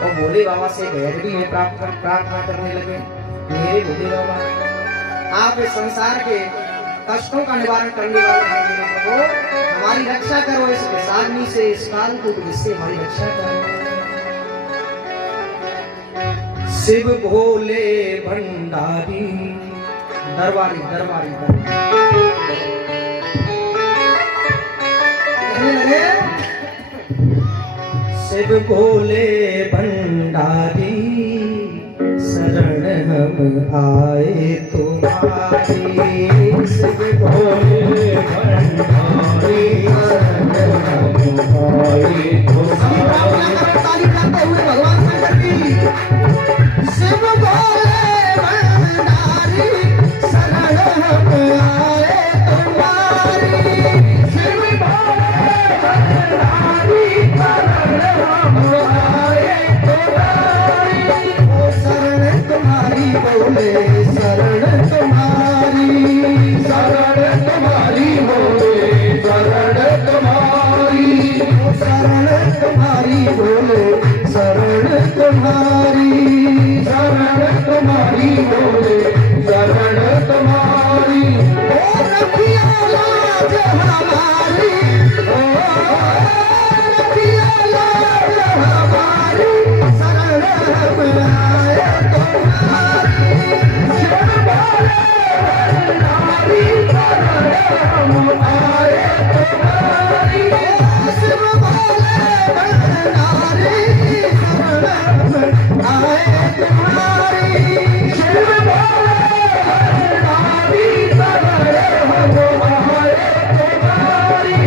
और भोले बाबा से भैरवी में प्रार्थना करने लगे। मेरे भोले बाबा, आप इस संसार के कष्टों का निवारण करने वाले हैं मेरे प्रभु, हमारी रक्षा करो इस विषाग्नि से, इस कालकूट विष से हमारी रक्षा करो। शिव भोले भंडारी दरबारी कहने लगे, शिव भोले भंडारी शरण हम आए तुम्हारी। शिव भोले भंडारी शरण हम आए तुम्हारी। ताली बजाते हुए भगवान शंकर की। शिव भोले भंडारी शरण हम आए तुम्हारी। शिव भोले भंडारी शरण हम आए तुम्हारी। ओ शरण तुम्हारी बोले, शरण तुम्हारी, शरण तुम्हारी बोले, शरण तुम्हारी, ओ शरण तुम्हारी बोले, शरण तुम्हारी, शरण तुम्हारी बोले, शरण तुम्हारी। ओ रखिया लाज हमारी, ओ रखिया लाज हमारी, शरण हम आए तुम्हारी। शिव भोले भंडारी शरण हम आए तुम्हारी। शिव भोले भंडारी शरण हम आए तुम्हारी। शिव भोले भंडारी शरण हम आए तुम्हारी।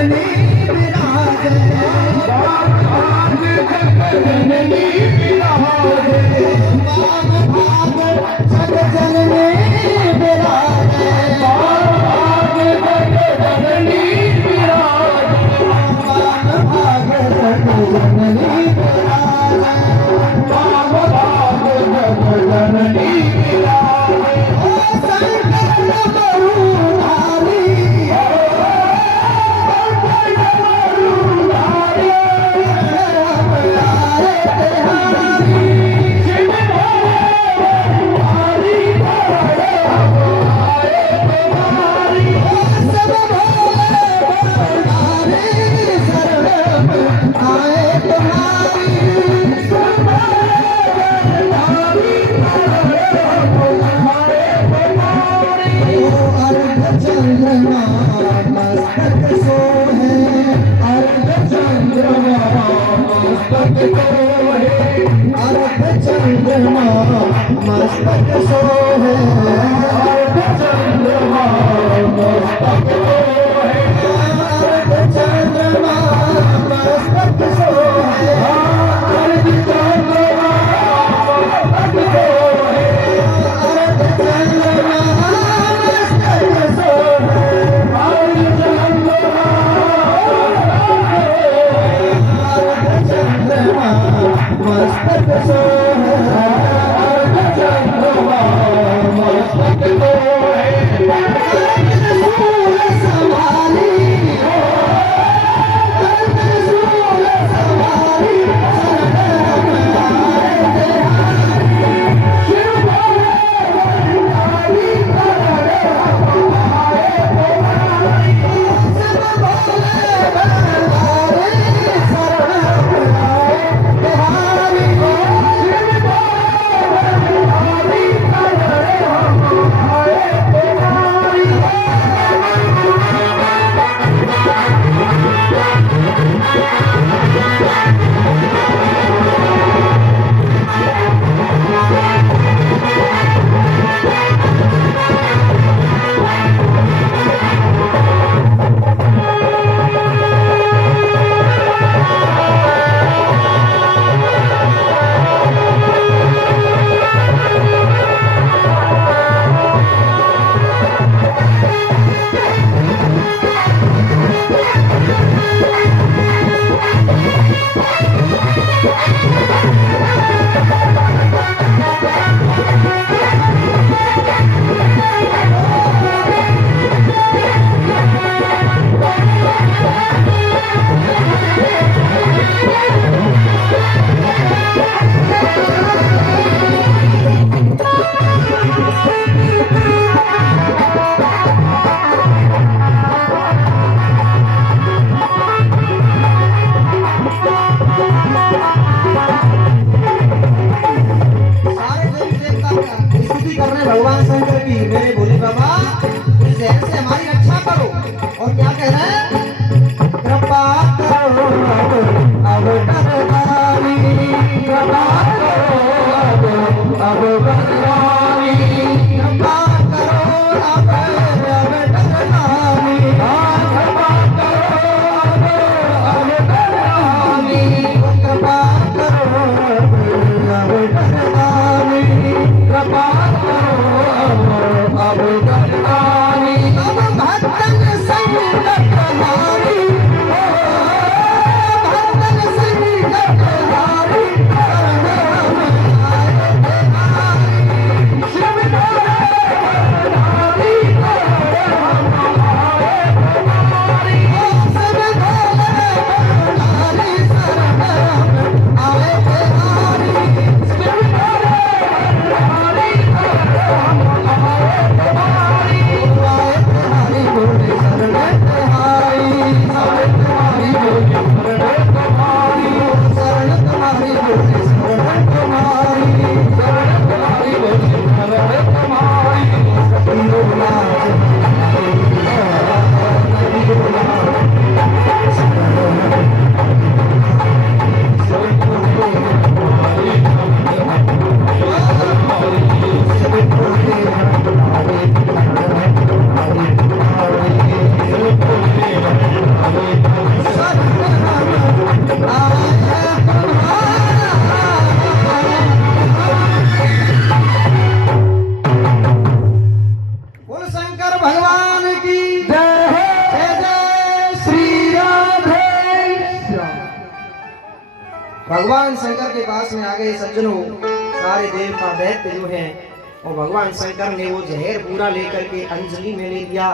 जननी विराजे भाग भाग जग जननी विराजे भाग भाग जग जननी विराजे भाग भाग जग जननी विराजे भाग भाग जग जननी विराजे भाग भाग जग जननी विराजे ओ संकट मरुधारी चंद्रमा मस्तक सो है अर्ध चंद्रमा मस्तक सो है अर्ध चंद्रमा मस्तक सो है अर्ध चंद्रमा मस्तक सो है अर्ध चंद्रमा मस्तक सो है अर्ध चंद्रमा मस्तक सो है अर्ध चंद्रमा मस्तक सो है अर्ध चंद्रमा मस्तक सो है सूर सा भगवान शंकर के पास में आ गए सज्जनों, सारे देवता दैत्य जो हैं, और भगवान शंकर ने वो जहर पूरा लेकर के अंजलि में ले लिया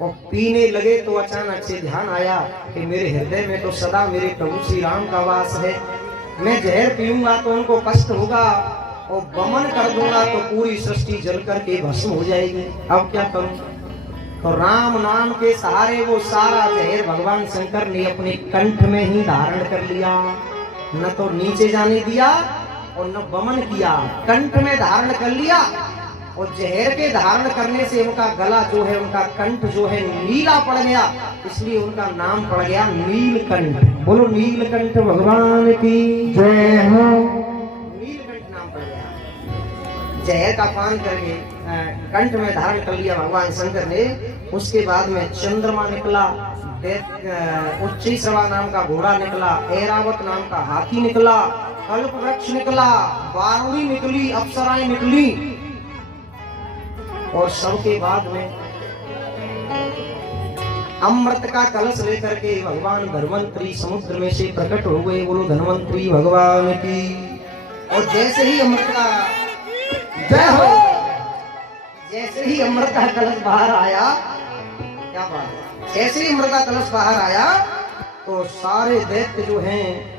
और पीने लगे। तो अचानक से ध्यान आया कि मेरे हृदय में तो सदा मेरे प्रभु श्री राम का वास है, मैं जहर पीऊंगा तो उनको कष्ट होगा और वमन कर दूंगा तो पूरी सृष्टि जल करके भस्म हो जाएगी। अब क्या करूं? तो राम नाम के सहारे वो सारा जहर भगवान शंकर ने अपने कंठ में ही धारण कर लिया, न तो नीचे जाने दिया और न वमन किया, कंठ में धारण कर लिया। और जहर के धारण करने से उनका गला जो है, उनका कंठ जो है नीला पड़ गया, इसलिए उनका नाम पड़ गया नीलकंठ। बोलो नीलकंठ भगवान की जय हो। नीलकंठ नाम पड़ गया। जहर का पान करके कंठ में धारण कर लिया भगवान शंकर ने। उसके बाद में चंद्रमा निकला, उच्चैश्रवा नाम का घोड़ा निकला, ऐरावत नाम का हाथी निकला, कल्प वृक्ष निकला, बारूदी निकली, अप्सराएं निकली। और सबके बाद में अमृत का कलश लेकर के भगवान धन्वंतरी समुद्र में से प्रकट हो गए। बोलो धन्वंतरी भगवान की। और जैसे ही अमृत का जय हो, जैसे ही अमृत का कलश बाहर आया, क्या बात है, जैसे ही अमृत का कलश बाहर आया तो सारे दैत्य जो हैं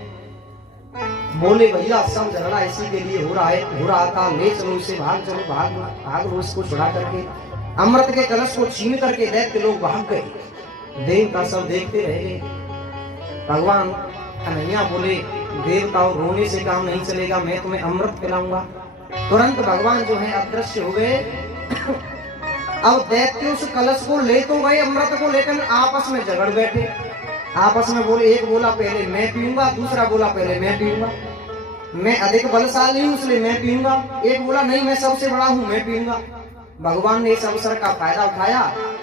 बोले भैया सब झगड़ा इसी के लिए हो रहा था, ले चलो इसे, भाग चलो, भाग लो इसको छुड़ा करके। अमृत के कलश को छीन करके दैत्य लोग भाग गए। देवता सब देखते रह गए। भगवान कन्हैया बोले देवताओं रोने से काम नहीं चलेगा, मैं तुम्हें अमृत पिलाऊंगा। तुरंत भगवान जो है अदृश्य हो गए। अब दैत्य उस कलश को ले तो गए, अमृत को लेकर आपस में झगड़ बैठे। आपस में बोले, एक बोला पहले मैं पीऊंगा, दूसरा बोला पहले मैं पीऊंगा, मैं अधिक बलशाली हूं इसलिए मैं पीऊंगा। एक बोला नहीं मैं सबसे बड़ा हूं मैं पीऊंगा। भगवान ने इस अवसर का फायदा उठाया,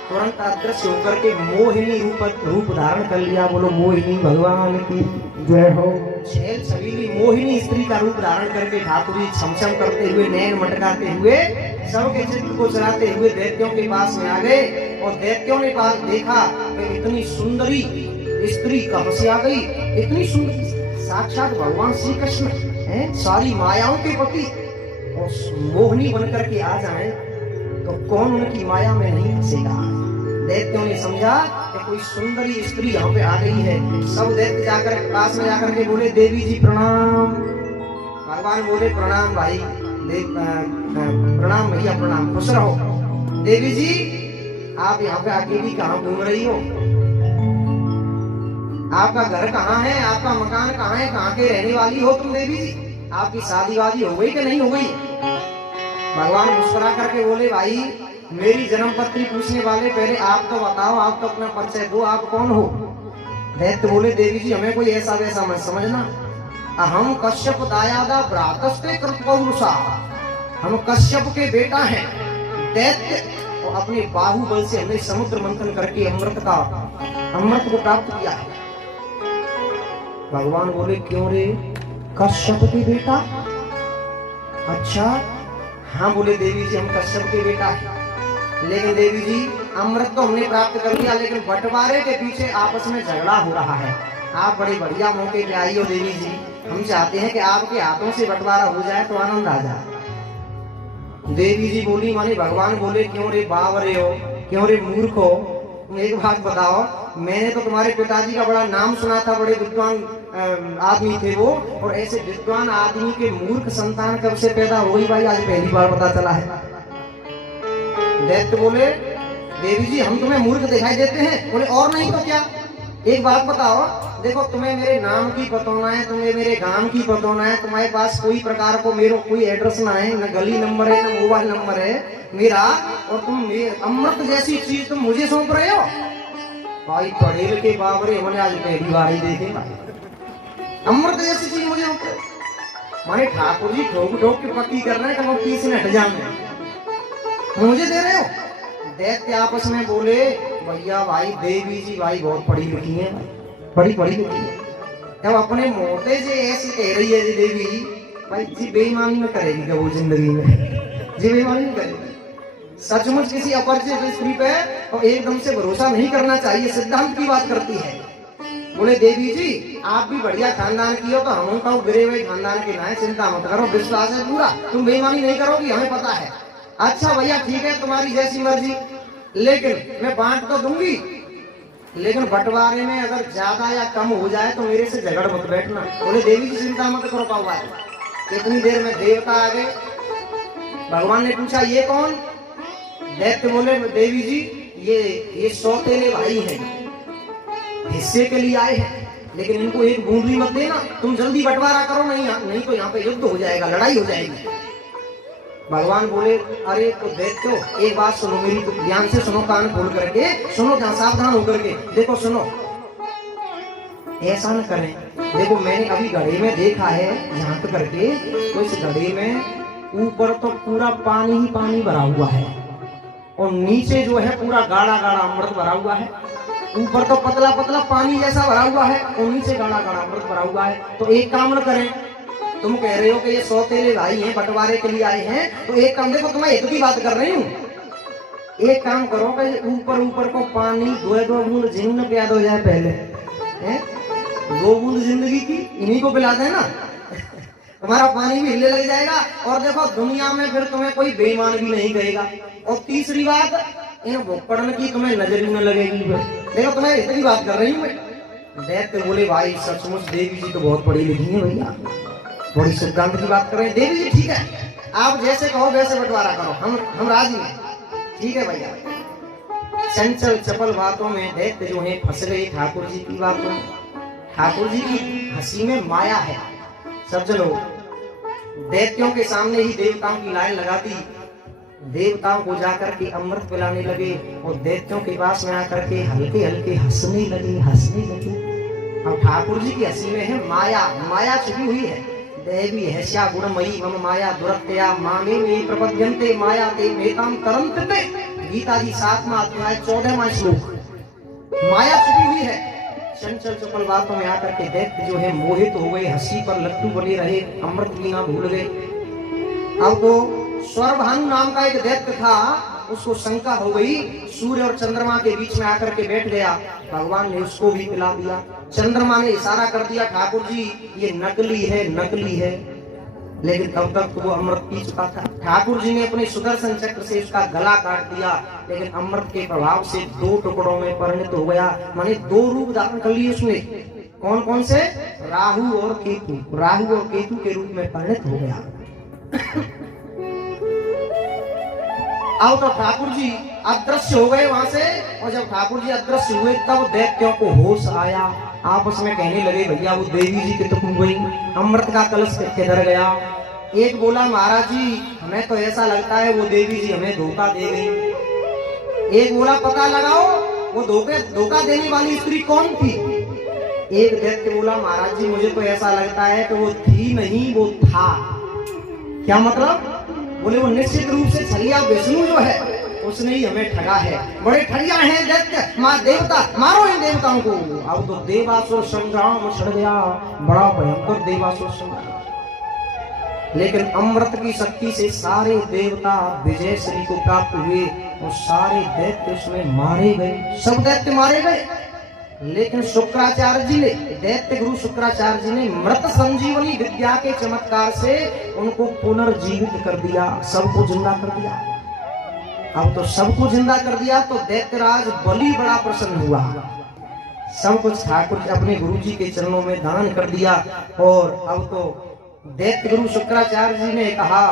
तुरंत अदृश्य होकर के मोहिनी रूप धारण कर लिया। बोलो मोहिनी भगवान की जय हो। छेल छबीली मोहिनी स्त्री का रूप धारण करके ठाकुर जी छमछम करते हुए, नैन मटकाते हुए, सबके चित्त को चलाते हुए दैत्यों के पास में आ गए। और दैत्यों ने पास देखा कि इतनी सुंदरी स्त्री कहां से आ गई, इतनी सुंदर, साक्षात भगवान श्री कृष्ण हैं, सारी मायाओं के पति, और मोहिनी बनकर के आ जाएं तो कौन उनकी माया में नहीं फंसेगा। दैत्यों ने समझा कि कोई सुंदरी स्त्री यहाँ पे आ गई है। सब दैत्य जाकर पास में जाकर के बोले देवी जी प्रणाम। भगवान बोले प्रणाम भाई, प्रणाम भैया प्रणाम, खुश रहो। देवी जी आप यहाँ पे अकेली कहाँ घूम रही हो, आपका घर कहाँ है, आपका मकान कहाँ है, कहाँ के रहने वाली हो तुम देवी जी, आपकी शादी वादी हो गई कि नहीं हो गई। भगवान मुस्कुरा करके बोले भाई मेरी जन्म पत्री पूछने वाले पहले आप तो बताओ, आप तो अपना परिचय दो, आप कौन हो। दैत्य बोले देवी जी हमें कोई ऐसा वैसा मत समझना, हम कश्यप दायादा भ्रातस्ते कृतपौरुषा, हम कश्यप के बेटा हैं। दैत्य और अपने बाहुबल से हमने समुद्र मंथन करके अमृत को प्राप्त किया है। भगवान बोले क्यों रे, कश्यप के बेटा? अच्छा हाँ बोले देवी जी हम कश्यप के बेटा हैं, लेकिन देवी जी अमृत तो हमने प्राप्त कर लिया, लेकिन बंटवारे के पीछे आपस में झगड़ा हो रहा है। आप बड़े बढ़िया मौके पे आई हो देवी जी, हम चाहते हैं कि आपके हाथों से बंटवारा हो जाए तो आनंद आ जाए। देवी जी बोली माने भगवान बोले क्यों रे बावरे हो, क्यों रे मूर्ख हो, तुम एक बात बताओ, मैंने तो तुम्हारे पिताजी का बड़ा नाम सुना था, बड़े विद्वान आदमी थे वो, और ऐसे विद्वान आदमी के मूर्ख संतान कब से पैदा हो गई भाई, आज पहली बार पता चला है। दैत्य बोले देवी जी हम तुम्हें मूर्ख दिखाई देते हैं? बोले और नहीं तो क्या, एक बात बताओ, देखो तुम्हें मेरे नाम की पतोना है, तुम्हें मेरे गांव की पतोना है, तुम्हारे पास कोई प्रकार को मेरा कोई एड्रेस ना है, न गली नंबर है, न मोबाइल नंबर है मेरा, और तुम अमृत जैसी चीज तुम मुझे सौंप रहे हो। भाई पढ़े लिखे बाबरे हमने आज पहली बार ही देखे अमृत जैसी चीज मुझे सौंप रहे हो। माने ठाकुर जी ठोक ठोक के पक्की कर रहे हैं कि वो पीछे हट जाए, मुझे दे रहे हो। दैत्य आपस में बोले भैया भाई देवी जी भाई बहुत पढ़ी लिखी है, बड़ी पढ़ी लिखी है, जब अपने मोटे से ऐसी कह रही है जी देवी भाई जी बेईमानी में करेगी क्या वो जिंदगी में, जी बेईमानी में करेगी। सचमुच किसी अपरिचित स्त्री पे और एकदम से भरोसा नहीं करना चाहिए, सिद्धांत की बात करती है। बोले देवी जी आप भी बढ़िया खानदान की हो, तो हम तो गिरे हुए खानदान के ना है, चिंता मत करो, विश्वास है पूरा, तुम बेईमानी नहीं करोगी, हमें पता है। अच्छा भैया ठीक है, तुम्हारी जैसी मर्जी, लेकिन मैं बांट तो दूंगी, लेकिन बंटवारे में अगर ज्यादा या कम हो जाए तो मेरे से झगड़ मत बैठना। बोले देवी जी चिंता मत करो पाऊंगा। कितनी देर में देवता आ गए। भगवान ने पूछा ये कौन? दैत्य बोले देवी जी ये सौतेले भाई हैं, हिस्से के लिए आए हैं, लेकिन इनको एक बूंद भी मत देना, तुम जल्दी बंटवारा करो, नहीं तो यहाँ पे युद्ध हो जाएगा, लड़ाई हो जाएगी। भगवान बोले अरे तो दैत्यो एक बात सुनो, मेरी ध्यान से सुनो, कान खोल करके सुनो, सावधान होकर के देखो, सुनो, ऐसा न करें। देखो मैंने अभी घड़े में देखा है झांक करके, तो इस घड़े में ऊपर तो पूरा पानी ही पानी भरा हुआ है और नीचे जो है पूरा गाढ़ा गाढ़ा अमृत भरा हुआ है। ऊपर तो पतला पतला पानी जैसा भरा हुआ है और नीचे गाढ़ा गाढ़ा अमृत भरा हुआ है। तो एक काम न करें, तुम कह रहे हो कि ये सौतेले भाई हैं, बंटवारे के लिए आए हैं, तो एक काम, देखो तुम्हें हित की बात कर रही हूँ, एक काम करो कि ऊपर ऊपर को पानी दो बूंद जिंदगी प्याद हो जाए पहले, हैं? 2 बूंद जिंदगी की इन्हीं को पिला देना, तुम्हारा पानी भी हिले लग जाएगा, और देखो दुनिया में फिर तुम्हें कोई बेईमान भी नहीं कहेगा। और तीसरी बात, इन भुक्कड़न की तुम्हें नजर ही न लगेगी। देखो तुम्हें इतनी बात कर रही हूँ मैं। दैत्य बोले भाई सचमुच देवी जी तो बहुत पढ़ी लिखी है भैया, बड़ी सिद्धांत की बात कर रहे हैं। देवी जी ठीक है, आप जैसे कहो वैसे बंटवारा करो, हम राजी हैं, ठीक है भैया। चंचल चपल बातों में दैत्य जो है फंस गए ठाकुर जी की बातों में। ठाकुर जी की हंसी में माया है। सब लोग दैत्यों के सामने ही देवताओं की लाइन लगा दी, देवताओं को जाकर के अमृत पिलाने लगे और दैत्यों के पास में आकर के हल्के हल्के हंसने लगे। अब ठाकुर जी की हंसी में है माया, माया छुपी हुई है। देवी हस्या गुणमयी मम माया दुरत्या मामे में प्रपद्यन्ते माया ते मेताम तरन्ते। गीता जी 7वां अध्याय 14वां श्लोक। माया छुपी हुई है। चंचल चपल बातों में आकर के दैत्य जो है मोहित हो गए, हंसी पर लट्टू बने रहे, अमृत पीना भूल गए। अब तो स्वरभानु नाम का एक दैत्य था, उसको शंका हो गई, सूर्य और चंद्रमा के बीच में आकर के बैठ गया। भगवान ने उसको भी पिला दिया। चंद्रमा ने इशारा कर दिया ठाकुर जी ये नकली है, नकली है, लेकिन तब तक तो वो अमृत पी चुका था। ठाकुर जी ने अपने सुदर्शन चक्र से उसका गला काट दिया, लेकिन अमृत के प्रभाव से 2 टुकड़ों में परिणत हो गया, माने 2 रूप धारण कर लिए उसने। कौन कौन से? राहु और केतु। राहु और केतु के रूप में परिणत हो गया। अब तो ठाकुर जी अदृश्य हो गए वहां से, और जब ठाकुर जी अदृश्य हुए तब दैत्यों को होश आया। आपस में कहने लगे भैया वो देवी जी कितने खो गई, अमृत का कलश किधर गया। एक बोला महाराज जी हमें तो ऐसा लगता है वो देवी जी हमें धोखा दे गई। एक बोला पता लगाओ वो धोखा देने वाली स्त्री कौन थी। एक दैत्य बोला महाराज जी मुझे तो ऐसा लगता है कि वो थी नहीं, वो था। क्या मतलब? बोले वो निश्चित रूप से छलिया विष्णु जो है उसने ही हमें ठगा है। बड़े ठगिया हैं दैत्य, मां देवता, मारो इन देवताओं को। अब तो देवासुर संग्राम छिड़ गया, बड़ा भयंकर देवासुर संग्राम। लेकिन अमृत की शक्ति से सारे देवता विजय श्री को प्राप्त हुए और सारे दैत्य उसमें मारे गए, सब दैत्य मारे गए। लेकिन शुक्राचार्य जी ने, दैत्य गुरु शुक्राचार्य जी ने मृत संजीवनी विद्या के चमत्कार से उनको पुनर्जीवित कर दिया, सबको जिंदा कर दिया। अब तो सबको जिंदा कर दिया तो दैत्यराज बलि बड़ा प्रसन्न हुआ, सब कुछ ठाकुर अपने गुरु जी के चरणों में दान कर दिया। और अब तो दैत्य गुरु शुक्राचार्य जी ने कहा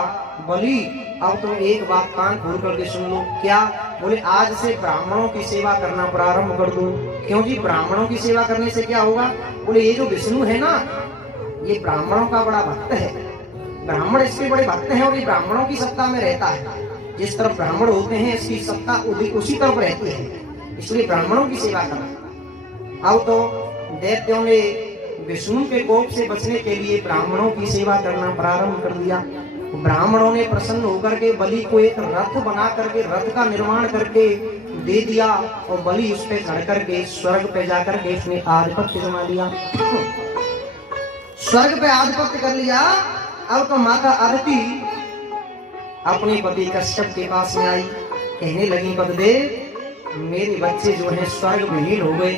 बलि अब तुम एक बात कान खोल करके सुन लो। क्या? बोले आज से ब्राह्मणों की सेवा करना प्रारंभ कर दो। क्यों जी? ब्राह्मणों की सेवा करने से क्या होगा? बोले ये जो विष्णु है ना ये ब्राह्मणों का बड़ा भक्त है, ब्राह्मण इसके बड़े भक्त हैं और ये ब्राह्मणों की सत्ता में रहता है। जिस तरफ ब्राह्मण होते हैं इसकी सत्ता उसी तरफ रहती है, इसलिए ब्राह्मणों की सेवा करना। अब तो दैत्यों ने विष्णु के कोप से बचने के लिए ब्राह्मणों की सेवा करना प्रारंभ कर दिया। ब्राह्मणों ने प्रसन्न होकर के बलि को एक रथ बना करके, रथ का निर्माण करके दे दिया और बलि उस पे चढ़ करके स्वर्ग पे जाकर के उसने आधिपत्य जमा लिया, स्वर्ग पे आधिपत्य कर लिया। अब तो माता आरती अपने पति कश्यप के पास में आई, कहने लगी पतिदेव मेरे बच्चे जो है स्वर्ग विलीन हो गए,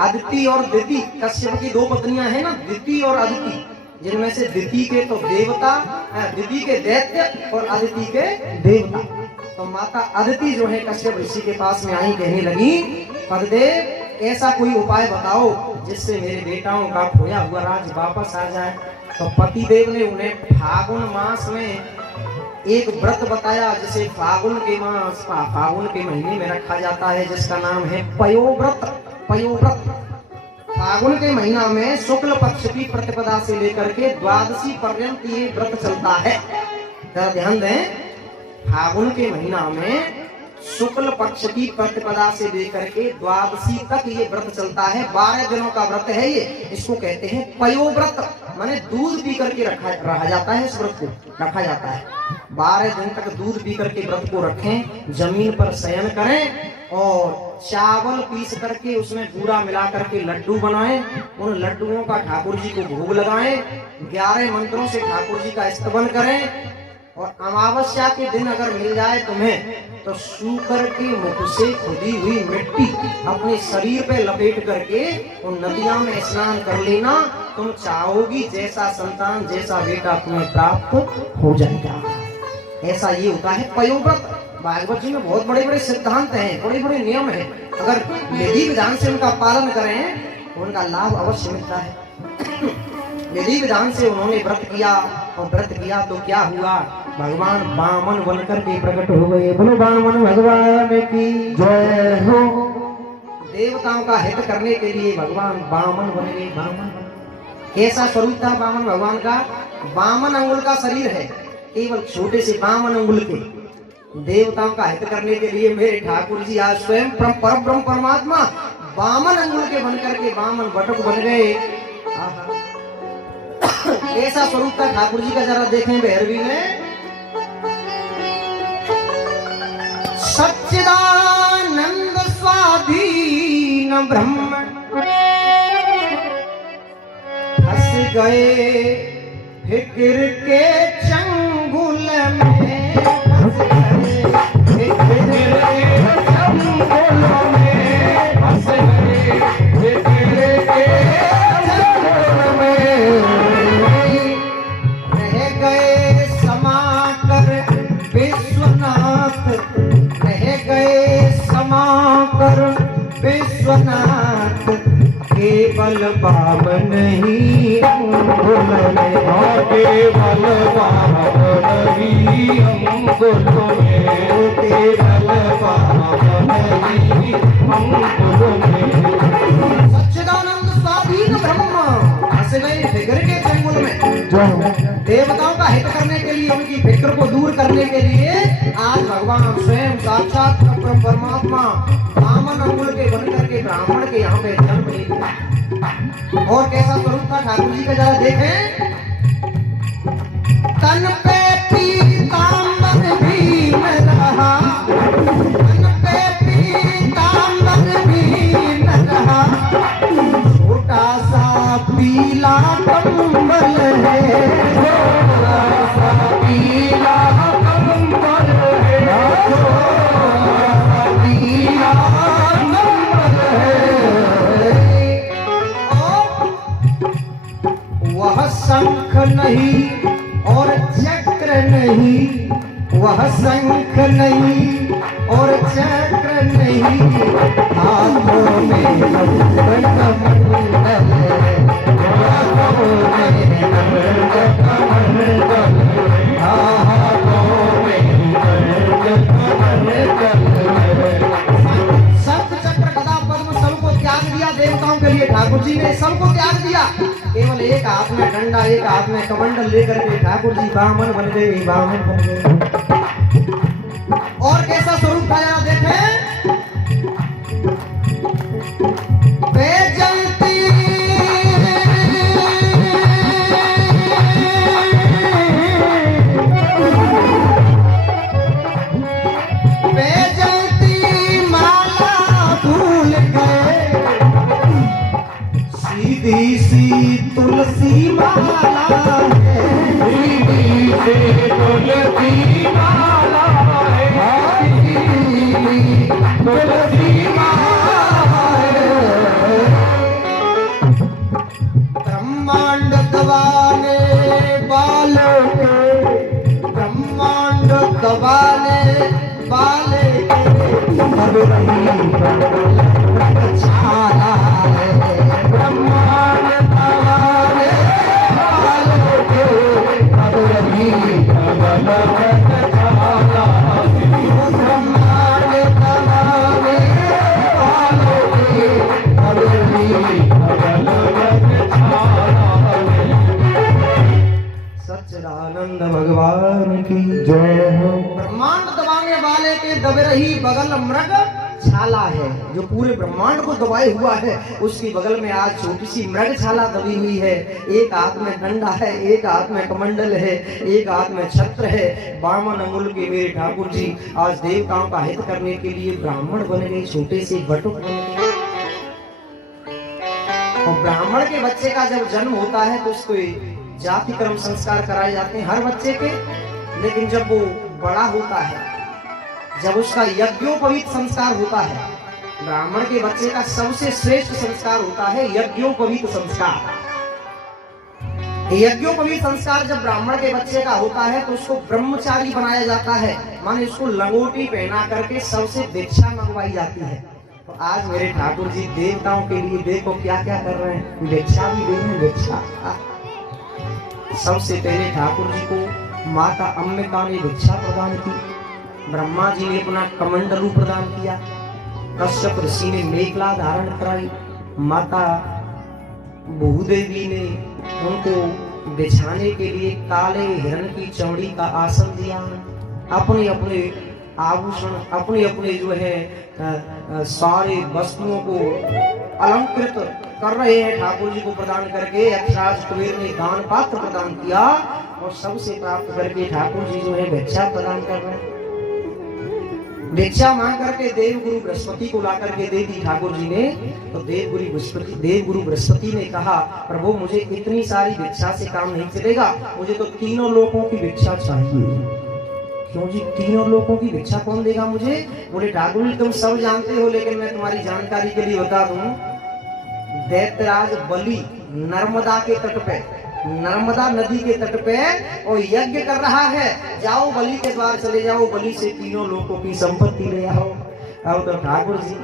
अदिति और दिति, कश्यप की दो पत्नियां हैं ना, दिति और अदिति, जिनमें से दिति के तो देवता, दिति के दैत्य और अदिति के देवता। तो माता अदिति जो है कश्यप ऋषि के पास में आई, कहने लगी पतिदेव ऐसा कोई उपाय बताओ जिससे मेरे बेटाओं का खोया हुआ राज वापस आ जाए। तो पतिदेव ने उन्हें फागुन मास में एक व्रत बताया जिसे फागुन के महीने में रखा जाता है, जिसका नाम है पयोव्रत। पयोव्रत फागुन के महीना में शुक्ल पक्ष की प्रतिपदा से लेकर के द्वादशी पर्यंत ये व्रत चलता है। जरा ध्यान दें, फागुन के महीना में शुक्ल पक्ष की प्रतिपदा से लेकर के द्वादशी तक ये व्रत चलता है। 12 दिनों का व्रत है ये। इसको कहते हैं पयोव्रत, माने दूध पी करके रखा जाता है। इस व्रत को रखा जाता है 12 दिन तक दूध पी करके व्रत को रखें, जमीन पर शयन करें और चावल पीस करके उसमें बूरा मिला करके लड्डू बनाएं। उन लड्डुओं का ठाकुर जी को भोग लगाएं। 11 मंत्रों से ठाकुर जी का स्तवन करें। और अमावस्या के दिन अगर मिल जाए तुम्हें तो शूकर के मुख से खुदी हुई मिट्टी अपने शरीर पे लपेट करके उन नदियों में स्नान कर लेना। तुम चाहोगी जैसा संतान, जैसा बेटा तुम्हें प्राप्त हो जाएगा। ऐसा ये होता है पयोव्रत। भागवत जी में बहुत बड़े बड़े सिद्धांत हैं, बड़े बड़े नियम हैं। अगर विधि विधान से उनका पालन करें तो उनका लाभ अवश्य मिलता है। विधि विधान से उन्होंने व्रत किया और व्रत किया तो क्या हुआ, भगवान वामन बनकर के प्रकट हो गए। बोलो वामन भगवान की जय हो। देवताओं का हित करने के लिए भगवान वामन बन गए। वामन कैसा स्वरूप था वामन भगवान का? वामन अंगुल का शरीर है, केवल छोटे से वामन अंगुल के। देवताओं का हित करने के लिए मेरे ठाकुर जी आज स्वयं परब्रह्म परमात्मा वामन अंगुल के बनकर के वामन बटुक बन गए। ऐसा स्वरूप था ठाकुर जी का, जरा देखें भैरवी में। सच्चिदानंद स्वाधीन ब्रह्म फंस गए फिक्र के चंगुल में, फंस गए फिक्र के चंगुल में, फंस गए फिक्र के चंगुल में, रह गए समाकर विश्वनाथ, रह गए समाकर विश्वनाथ, केवल वामन ही अंगुल में, केवल वामन ही अंगुल में, केवल वामन ही अंगुल में। सच्चिदानंद स्वाधीन ब्रह्म फंस गए फिक्र के चंगुल में। देवताओं का हित करने के लिए, उनकी फिक्र को दूर करने के लिए आज भगवान स्वयं साक्षात परमात्मा वामन अंगुल के बनकर के ब्राह्मण के यहाँ पे जन्म लिया। और कैसा स्वरूप था ठाकुर जी का, जरा देखें। तन पे पीतांबर भी न रहा, तन पे पीतांबर भी न रहा, छोटा सा पीला कंबल है, छोटा सा पीला कंबल है, छोटा सा पीला कंबल है। वह शंख नहीं और चक्र नहीं, वह शंख नहीं और चक्र नहीं, हाथों में कमंडल है, हाथों में कमंडल, हाथों में कमंडल। शंख चक्र गदा पद्म सबको त्याग दिया देवताओं के लिए, ठाकुर जी ने सबको त्याग दिया। केवल एक हाथ में डंडा, एक हाथ में कमंडल लेकर के ठाकुर जी वामन बन गए, वामन बन गए। और कैसा स्वरूप था यहाँ देखें। जलती जलती माला भूल गए, सीधी सी तुलसी माला है, सीधी से तुलसी माला है, तुलसी माला है। रही छाला है ब्रह्मांड तवारे वालों के अब रही भगवत छाला ब्रह्मांड तवारे वालों के अब रही भगवत छाला। सच्चिदानंद भगवान की जय हो। ब्रह्मांड दबाने वाले के दब रही बगल मृग छाला है। जो पूरे ब्रह्मांड को दबाए हुआ है उसकी बगल में आज छोटी सी मृग छाला दबी हुई है। एक हाथ में डंडा है, एक हाथ में कमंडल है, एक हाथ में छत्र है। 52 अंगुल के मेरे ठाकुर जी आज देवताओं का हित करने के लिए ब्राह्मण बन गए, छोटे से बटुक बन गए। और ब्राह्मण के बच्चे का जब जन्म होता है तो उसको जाति कर्म संस्कार कराए जाते हैं हर बच्चे के। लेकिन जब वो बड़ा होता है, जब उसका यज्ञोपवीत संस्कार होता है, ब्राह्मण के बच्चे का सबसे श्रेष्ठ संस्कार होता है यज्ञोपवीत संस्कार। यज्ञोपवीत संस्कार जब ब्राह्मण के बच्चे का होता है तो उसको ब्रह्मचारी बनाया जाता है, माने उसको लंगोटी पहना करके सबसे भिक्षा मंगवाई जाती है। तो आज मेरे ठाकुर जी देवताओं के लिए देखो क्या क्या कर रहे हैं, भिक्षा भी दे रहे हैं। भिक्षा सबसे पहले ठाकुर जी को माता अम्बिका ने भिक्षा प्रदान की, ब्रह्मा जी ने अपना कमंडलू प्रदान किया, कश्यप ऋषि ने मेखला धारण कराई, माता भूदेवी ने उनको बिछाने के लिए काले हिरण की चौड़ी का आसन दिया। अपने अपने आभूषण, अपने अपने जो है सारे वस्तुओं को अलंकृत कर रहे हैं ठाकुर जी को प्रदान करके। यक्षराज कुबेर ने दान पात्र प्रदान किया और सबसे प्राप्त करके ठाकुर जी जो है भिक्षा प्रदान कर रहे हैं। भिक्षा मांग करके देव गुरु बृहस्पति को ला करके दे दी ठाकुर जी ने। तो देव गुरु बृहस्पति ने कहा, प्रभु मुझे इतनी सारी भिक्षा से काम नहीं चलेगा, मुझे तो तीनों लोगों की भिक्षा चाहिए। क्यों जी, तीनों लोगों की भिक्षा कौन देगा मुझे? बोले ठाकुर जी तुम सब जानते हो, लेकिन मैं तुम्हारी जानकारी के लिए बता दूं, दैत्यराज बलि नर्मदा के तट पे, नर्मदा नदी के तट पे और यज्ञ कर रहा है। जाओ बलि के द्वार चले जाओ, बलि से तीनों लोगों की संपत्ति ले आओ। अब तो ठाकुर जी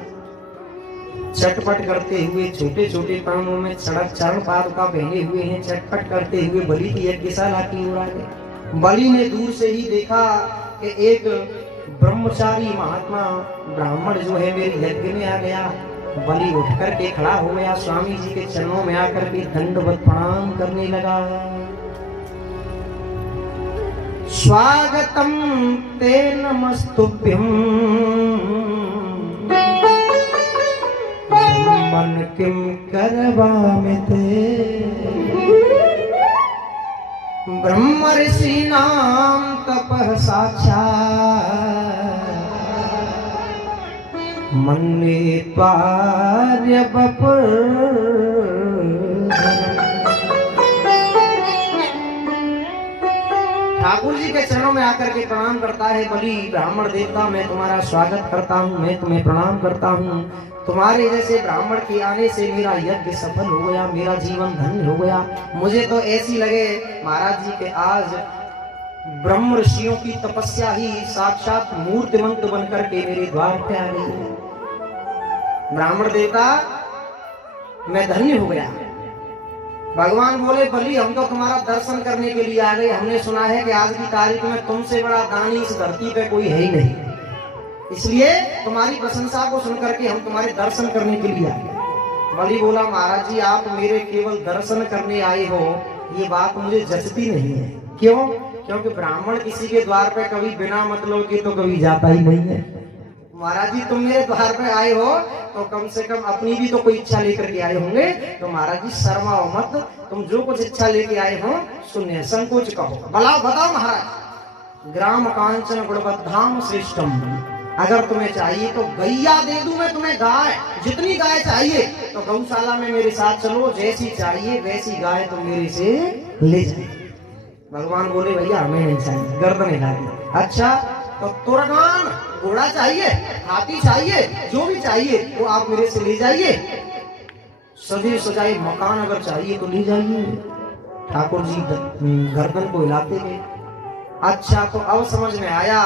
चटपट करते हुए छोटे छोटे पांवों में चरण पादुका पहने हुए हैं, चटपट करते हुए बलि की यज्ञशाला की ओर आ गए। बलि ने दूर से ही देखा कि एक ब्रह्मचारी महात्मा ब्राह्मण जो है मेरे यज्ञ में आ गया। बलि उठ करके खड़ा हो गया, स्वामी जी के चरणों में आकर के दंडवत प्रणाम करने लगा। स्वागतम ते नमस्तुभ्यम मन किम करवामि ते ब्रह्म ऋषि नाम तपः साक्षात् मन्ये त्वार्य बपुर। ठाकुर जी के चरणों में आकर के प्रणाम करता है बलि, ब्राह्मण देवता मैं तुम्हारा स्वागत करता हूँ, मैं तुम्हें प्रणाम करता हूँ। तुम्हारे जैसे ब्राह्मण के आने से मेरा यज्ञ सफल हो गया, मेरा जीवन धन्य हो गया। मुझे तो ऐसी लगे महाराज जी के आज ब्रह्म ऋषियों की तपस्या ही साक्षात मूर्तिमंत बनकर के मेरे द्वार पे आ गई है। ब्राह्मण देवता मैं धन्य हो गया। भगवान बोले बलि हम तो तुम्हारा दर्शन करने के लिए आ गए। हमने सुना है कि आज की तारीख में तुमसे बड़ा दानी इस धरती पे कोई है ही नहीं, इसलिए तुम्हारी प्रशंसा को सुनकर के हम तुम्हारे दर्शन करने के लिए आए। बलि बोला महाराज जी आप मेरे केवल दर्शन करने आए हो, ये बात मुझे जचती नहीं है। क्यों? क्योंकि ब्राह्मण किसी के द्वार पे कभी बिना मतलब के तो कभी जाता ही नहीं है। महाराज जी तुम मेरे द्वार पे आए हो तो कम से कम अपनी भी तो कोई इच्छा लेकर के आए होंगे। तो महाराज जी शर्माओ मत, तुम जो कुछ इच्छा लेके आए हो सुनिए, संकोच कहो। बताओ महाराज। ग्राम कांचन गुणबद्धाम श्रेष्ठम, अगर तुम्हें चाहिए तो गैया दे दूं मैं तुम्हें, गाय जितनी गाय चाहिए तो गौशाला में मेरे साथ चलो, जैसी चाहिए वैसी गाय तुम मेरे से ले जाए। भगवान बोले भैया हमें नहीं चाहिए, गर्दन हिला दी। अच्छा तो तुरगान घोड़ा चाहिए, हाथी चाहिए, जो भी चाहिए वो आप मेरे से ले जाइए। सजे सजाए मकान अगर चाहिए तो ले जाइए। ठाकुर जी गर्दन को हिलाते गए। अच्छा तो अब समझ में आया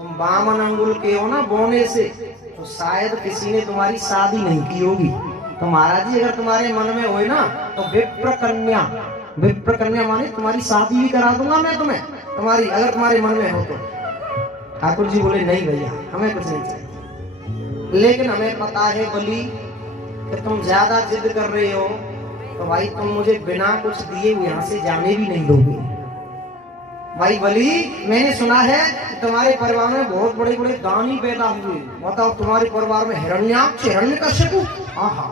तुम 52 अंगुल के हो ना बोने से, तो शायद किसी ने तुम्हारी शादी नहीं की होगी। तो महाराज जी अगर तुम्हारे मन में होए ना तो विप्र कन्या, विप्र कन्या माने तुम्हारी शादी भी करा दूंगा मैं तुम्हें, तुम्हारी अगर तुम्हारे मन में हो तो। ठाकुर जी बोले नहीं भैया हमें कुछ नहीं चाहिए, लेकिन हमें पता है बलि कि तुम ज्यादा जिद कर रहे हो, तो भाई तुम मुझे बिना कुछ दिए हुए यहाँ से जाने भी नहीं दोगे। भाई बलि मैंने सुना है कि तुम्हारे परिवार में बहुत बड़े बड़े दानी पैदा हुए, बताओ तुम्हारे परिवार में हिरण्याक्ष, हिरण्यकश्यप, आहा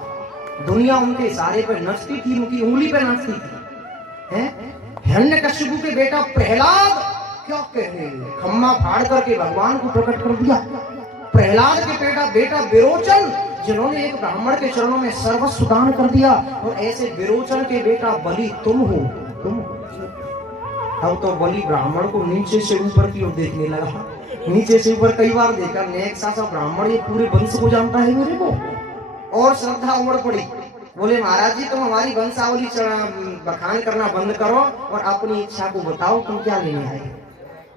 दुनिया उनके इशारे पे नचती थी, उनकी उंगली पे नचती थी। हैं हिरण्यकश्यप के बेटा प्रहलाद क्या कह रहे हैं, खम्मा फाड़ करके भगवान को प्रकट कर दिया। प्रहलाद के बेटा विरोचन जिन्होंने एक ब्राह्मण के चरणों में सर्वस्व दान कर दिया, और ऐसे विरोचन के बेटा बलि तुम हो, तुम। अब तो बलि ब्राह्मण को नीचे से ऊपर की ओर देखने लगा, नीचे से ऊपर कई बार देखा, नेक्सा सा ब्राह्मण ये पूरे वंश को जानता है मेरे को, और श्रद्धा उमड़ पड़ी। बोले महाराज जी तुम हमारी वंशावली बखान करना बंद करो और अपनी इच्छा को बताओ तुम क्या लेने आए।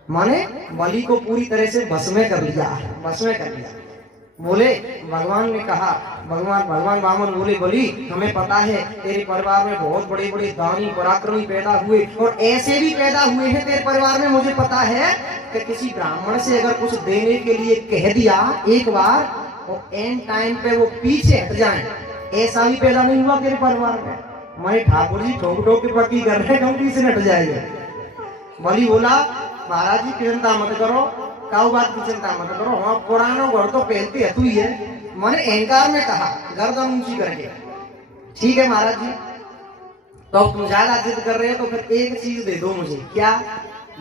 माने बलि को पूरी तरह से बस में कर लिया, बस में कर लिया। बोले भगवान ने कहा, भगवान वामन बोले बलि हमें पता है तेरे परिवार में बहुत बड़े बड़े दानी पराक्रमी पैदा हुए, और ऐसे भी पैदा हुए हैं तेरे परिवार में, मुझे पता है कि किसी ब्राह्मण से अगर कुछ देने के लिए कह दिया एक बार, और एंड टाइम पे वो पीछे हट जाए, ऐसा भी पैदा नहीं हुआ तेरे परिवार में। मैं ठाकुर जी ठोक ठोक के पक्की कर रहे हैं, पीछे हट जाएगा। बलि बोला महाराज जी की चिंता मत करो, काऊ बात की चिंता मत करो, वहां पुराना घर तो पहनते है तू ही है। मैंने अहंकार में कहा गर्दन ऊंची करके, ठीक है महाराज जी, तो तुम ज्यादा जिद कर रहे हो तो फिर एक चीज दे दो मुझे। क्या?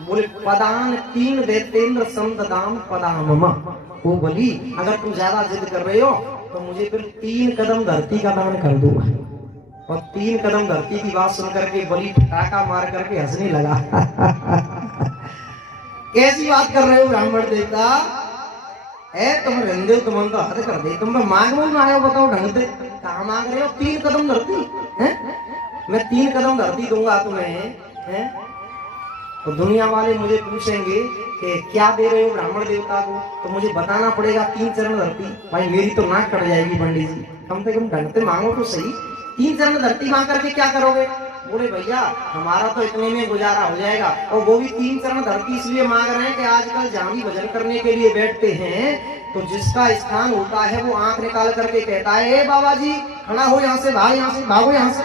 बोले पदान 3 देतेंद्र संतदाम पदामम। वो बोली अगर तुम ज्यादा जिद कर रहे हो तो मुझे फिर 3 कदम धरती का दान कर दो। और 3 कदम धरती की बात सुन करके बलि फटाका मार करके हंसने लगा। कैसी बात कर रहे हो ब्राह्मण देवता, तुम रंगे तुम तो हद कर दे, तुम तो मांग बोल आए हो, बताओ ढंग से कहाँ मांग रहे हो? 3 कदम धरती है, मैं 3 कदम धरती दूंगा तुम्हें है? तो दुनिया वाले मुझे पूछेंगे कि क्या दे रहे हो ब्राह्मण देवता को, तो मुझे बताना पड़ेगा 3 चरण धरती। भाई मेरी तो नाक कट जाएगी पंडित जी, कम से कम ढंग से मांगो तो सही। 3 चरण धरती मांग करके क्या करोगे? बोले भैया हमारा तो इतने में गुजारा हो जाएगा, और वो भी 3 चरण धरती इसलिए मांग रहे हैं कि आजकल जहां भी भजन करने के लिए बैठते हैं तो जिसका स्थान होता है वो आंख निकाल करके कहता है ए बाबा जी खड़ा हो यहाँ से, भाग यहाँ से, भागो यहाँ से।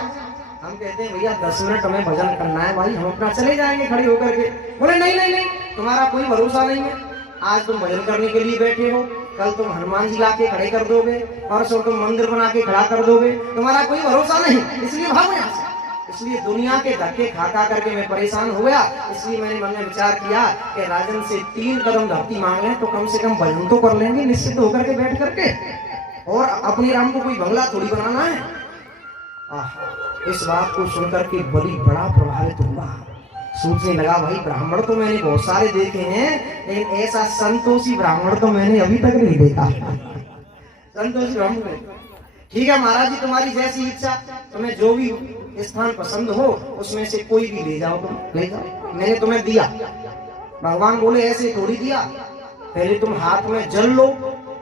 हम कहते हैं भैया 10 मिनट हमें भजन करना है भाई, हम अपना चले जाएंगे खड़े होकर के। बोले नहीं नहीं नहीं, तुम्हारा कोई भरोसा नहीं है, आज तुम भजन करने के लिए बैठे हो, कल तुम हनुमान जी लाके खड़े कर दोगे, परसों तुम मंदिर बना के खड़ा कर दोगे, तुम्हारा कोई भरोसा नहीं, इसलिए भागो यहाँ से। इसलिए दुनिया के धक्के खा खा करके मैं परेशान हो गया, इसलिए मैंने मन में विचार किया कि राजन से 3 कदम धरती मांग लें तो कम से कम भजन तो कर लेंगे निश्चित होकर के बैठ करके, और अपनी राम को कोई बंगला थोड़ी बनाना है। इस बात को सुनकर के बलि बड़ा प्रभावित हुआ, सोचने लगा भाई ब्राह्मण तो मैंने बहुत सारे देखे हैं, लेकिन ऐसा संतोषी ब्राह्मण तो मैंने अभी तक नहीं देखा। संतोषी ब्राह्मण, ठीक है महाराज जी तुम्हारी जैसी इच्छा, तुम्हें जो भी स्थान पसंद हो उसमें से कोई भी ले जाओ, तुम ले जाओ, मैंने तुम्हें दिया। भगवान बोले ऐसे थोड़ी दिया, पहले तुम हाथ में जल लो,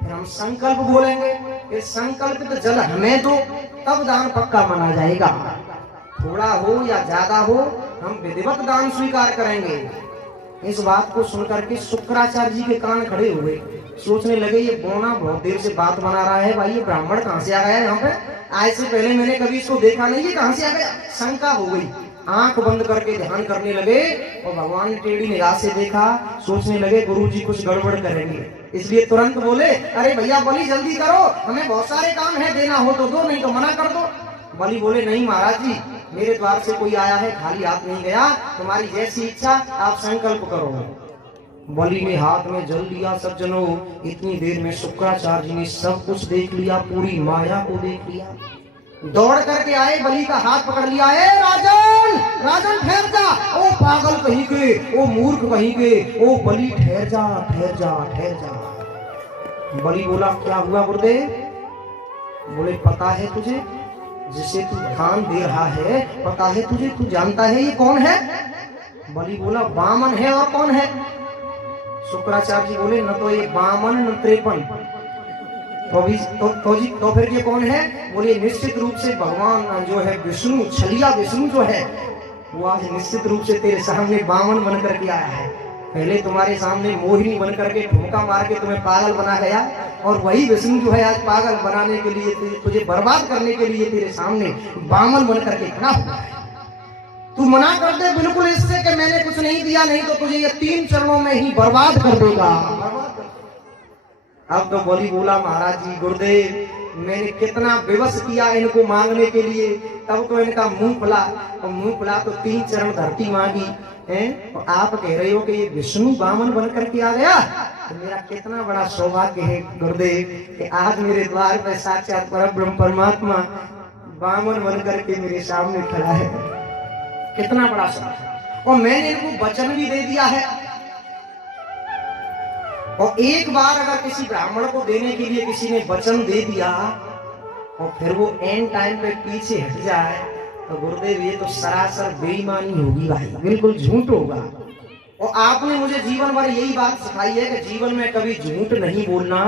फिर हम संकल्प बोलेंगे, फिर संकल्प तो जल हमें दो, तब दान पक्का माना जाएगा। थोड़ा हो या ज्यादा हो हम विधिवत दान स्वीकार करेंगे। इस बात को सुनकर के शुक्राचार्य जी के कान खड़े हुए, सोचने लगे ये बोना बहुत देर से बात बना रहा है, भाई ये ब्राह्मण कहाँ से आ गया यहाँ पे, आज से पहले मैंने कभी इसको देखा नहीं, ये कहाँ से आ गया। शंका हो गई, आंख बंद करके ध्यान करने लगे, और भगवान ने टेढ़ी निगाह से देखा, सोचने लगे गुरुजी कुछ गड़बड़ करेंगे, इसलिए तुरंत बोले अरे भैया बलि जल्दी करो, हमें बहुत सारे काम है, देना हो तो दो, नहीं तो मना कर दो। बलि बोले नहीं महाराज जी मेरे द्वार से कोई आया है, खाली हाथ नहीं गया, तुम्हारी जैसी इच्छा आप संकल्प करो। बलि ने हाथ में जल लिया। सज्जनों इतनी देर में शुक्राचार्य जी ने सब कुछ देख लिया, पूरी माया को देख लिया, दौड़ करके आए, बलि का हाथ पकड़ लिया, ए राजन राजन ठहर जा, ओ पागल कहीं के, ओ मूर्ख कहीं के, ओ बलि ठहर जा ठहर जा ठहर जा। बलि बोला क्या हुआ गुरुदेव? बोले पता है तुझे जिसे तू ध्यान दे रहा है, पता है तुझे, तू जानता है ये कौन है? बलि बोला वामन है, और कौन है? शुक्राचार्य जी बोले न तो ये बामन न 53, तो फिर ये कौन है? बोले निश्चित रूप से भगवान जो है विष्णु, छलिया विष्णु जो है वो आज निश्चित रूप से तेरे सामने बामन बन करके आया है। पहले तुम्हारे सामने मोहिनी बन करके ठोका मार के तुम्हें पागल बना गया, और वही विष्णु जो है आज पागल बनाने के लिए, तुझे बर्बाद करने के लिए तेरे सामने बामन बन करके खड़ा हुआ है। तू मना कर दे बिल्कुल इससे कि मैंने कुछ नहीं दिया, नहीं तो तुझे ये 3 चरणों में ही बर्बाद कर देगा। अब तो बोला महाराज जी गुरुदेव मैंने कितना विवश किया इनको मांगने के लिए, तब तो इनका मुंह खुला, और मुंह खुला तो 3 चरण धरती मांगी है, और आप कह रहे हो कि ये विष्णु बामन बन करके आ गया। तो मेरा कितना बड़ा सौभाग्य है गुरुदेव कि आज मेरे द्वार पर साक्षात परब्रह्म परमात्मा बामन बन करके मेरे सामने खड़ा है। कितना बड़ा सौभाग्य। और मैंने इनको वचन भी दे दिया है, और एक बार अगर किसी ब्राह्मण को देने के लिए किसी ने वचन दे दिया और फिर वो एंड टाइम पे पीछे हट जाए तो गुरुदेव ये तो सरासर बेईमानी होगी भाई, बिल्कुल झूठ होगा। और आपने मुझे जीवन भर यही बात सिखाई है कि जीवन में कभी झूठ नहीं बोलना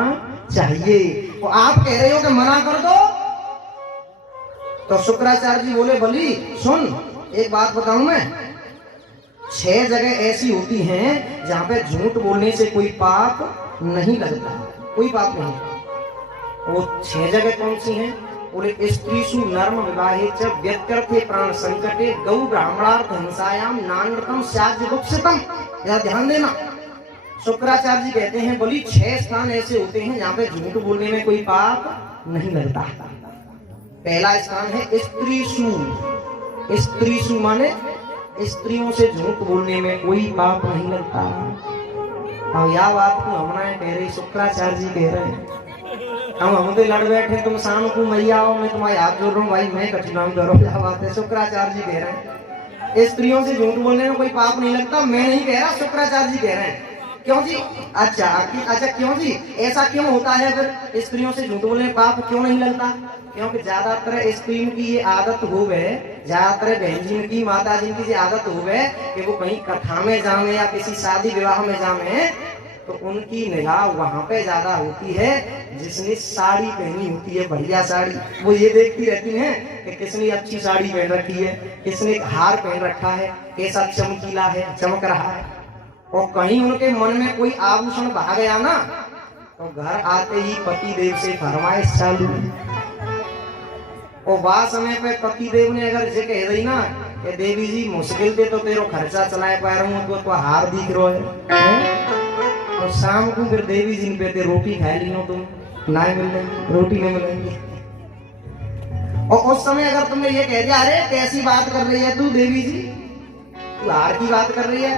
चाहिए, और आप कह रहे हो कि मना कर दो। तो शुक्राचार्य जी बोले बली सुन एक बात बताऊं मैं, 6 जगह ऐसी होती हैं जहां पे झूठ बोलने से कोई पाप नहीं लगता, कोई पाप नहीं। वो 6 जगह कौन सी हैं? बोले स्त्रीषु नर्म विवाहे च व्यत्यर्थे प्राण संकटे गौ ब्राह्मणार्थ हिंसायाम नान्यतम स्याज्य दुःखितम। यह ध्यान देना। शुक्राचार्य जी कहते हैं बोली 6 स्थान ऐसे होते हैं जहां पे झूठ बोलने में कोई पाप नहीं लगता। पहला स्थान है स्त्रीषु। स्त्रीषु माने स्त्रियों से झूठ बोलने में कोई पाप नहीं लगता। अब यह बात को हम ना कह रहे, शुक्राचार्य जी कह रहे हैं। हम तो लड़ बैठे, तुम शाम को मैया आओ, मैं तुम्हारे हाथ जोड़ रहा हूँ भाई, मैं कठिनाई करो। क्या बात है? शुक्राचार्य जी कह रहे हैं स्त्रियों से झूठ बोलने में कोई पाप नहीं लगता। मैं नहीं कह रहा, शुक्राचार्य जी कह रहे हैं। क्यों जी? अच्छा क्यों जी? ऐसा क्यों होता है फिर स्त्रियों से झूठ बोलने में पाप क्यों नहीं लगता? क्योंकि ज्यादातर स्त्रियों की ये आदत हो गए, ज्यादातर बहन जी की, माता जी की आदत हो गए कि वो कहीं कथा में जामे या किसी शादी विवाह में जामे तो उनकी निगाह वहां पे ज्यादा होती है जिसने साड़ी पहनी होती है, बढ़िया साड़ी। वो ये देखती रहती हैं कि किसने अच्छी साड़ी पहन रखी है, किसने हार पहन रखा है, कैसा चमकीला है, चमक रहा है। और कहीं उनके मन में कोई आभूषण बहा गया ना तो घर आते ही पति देव से फरमाइश चालू। और वह समय पे पति देव ने अगर जे कह दी ना कि देवी जी मुश्किल से तो तेरो खर्चा चलाए पा रहा हूँ, तो हार दिख रहा है। और शाम को फिर देवी जी ने कहते रोटी खाए ली तुम, ना मिलेंगी, रोटी नहीं मिलेंगी। और उस समय अगर तुमने ये कह दिया अरे कैसी बात कर रही है तू देवी जी, तू हार की बात कर रही है,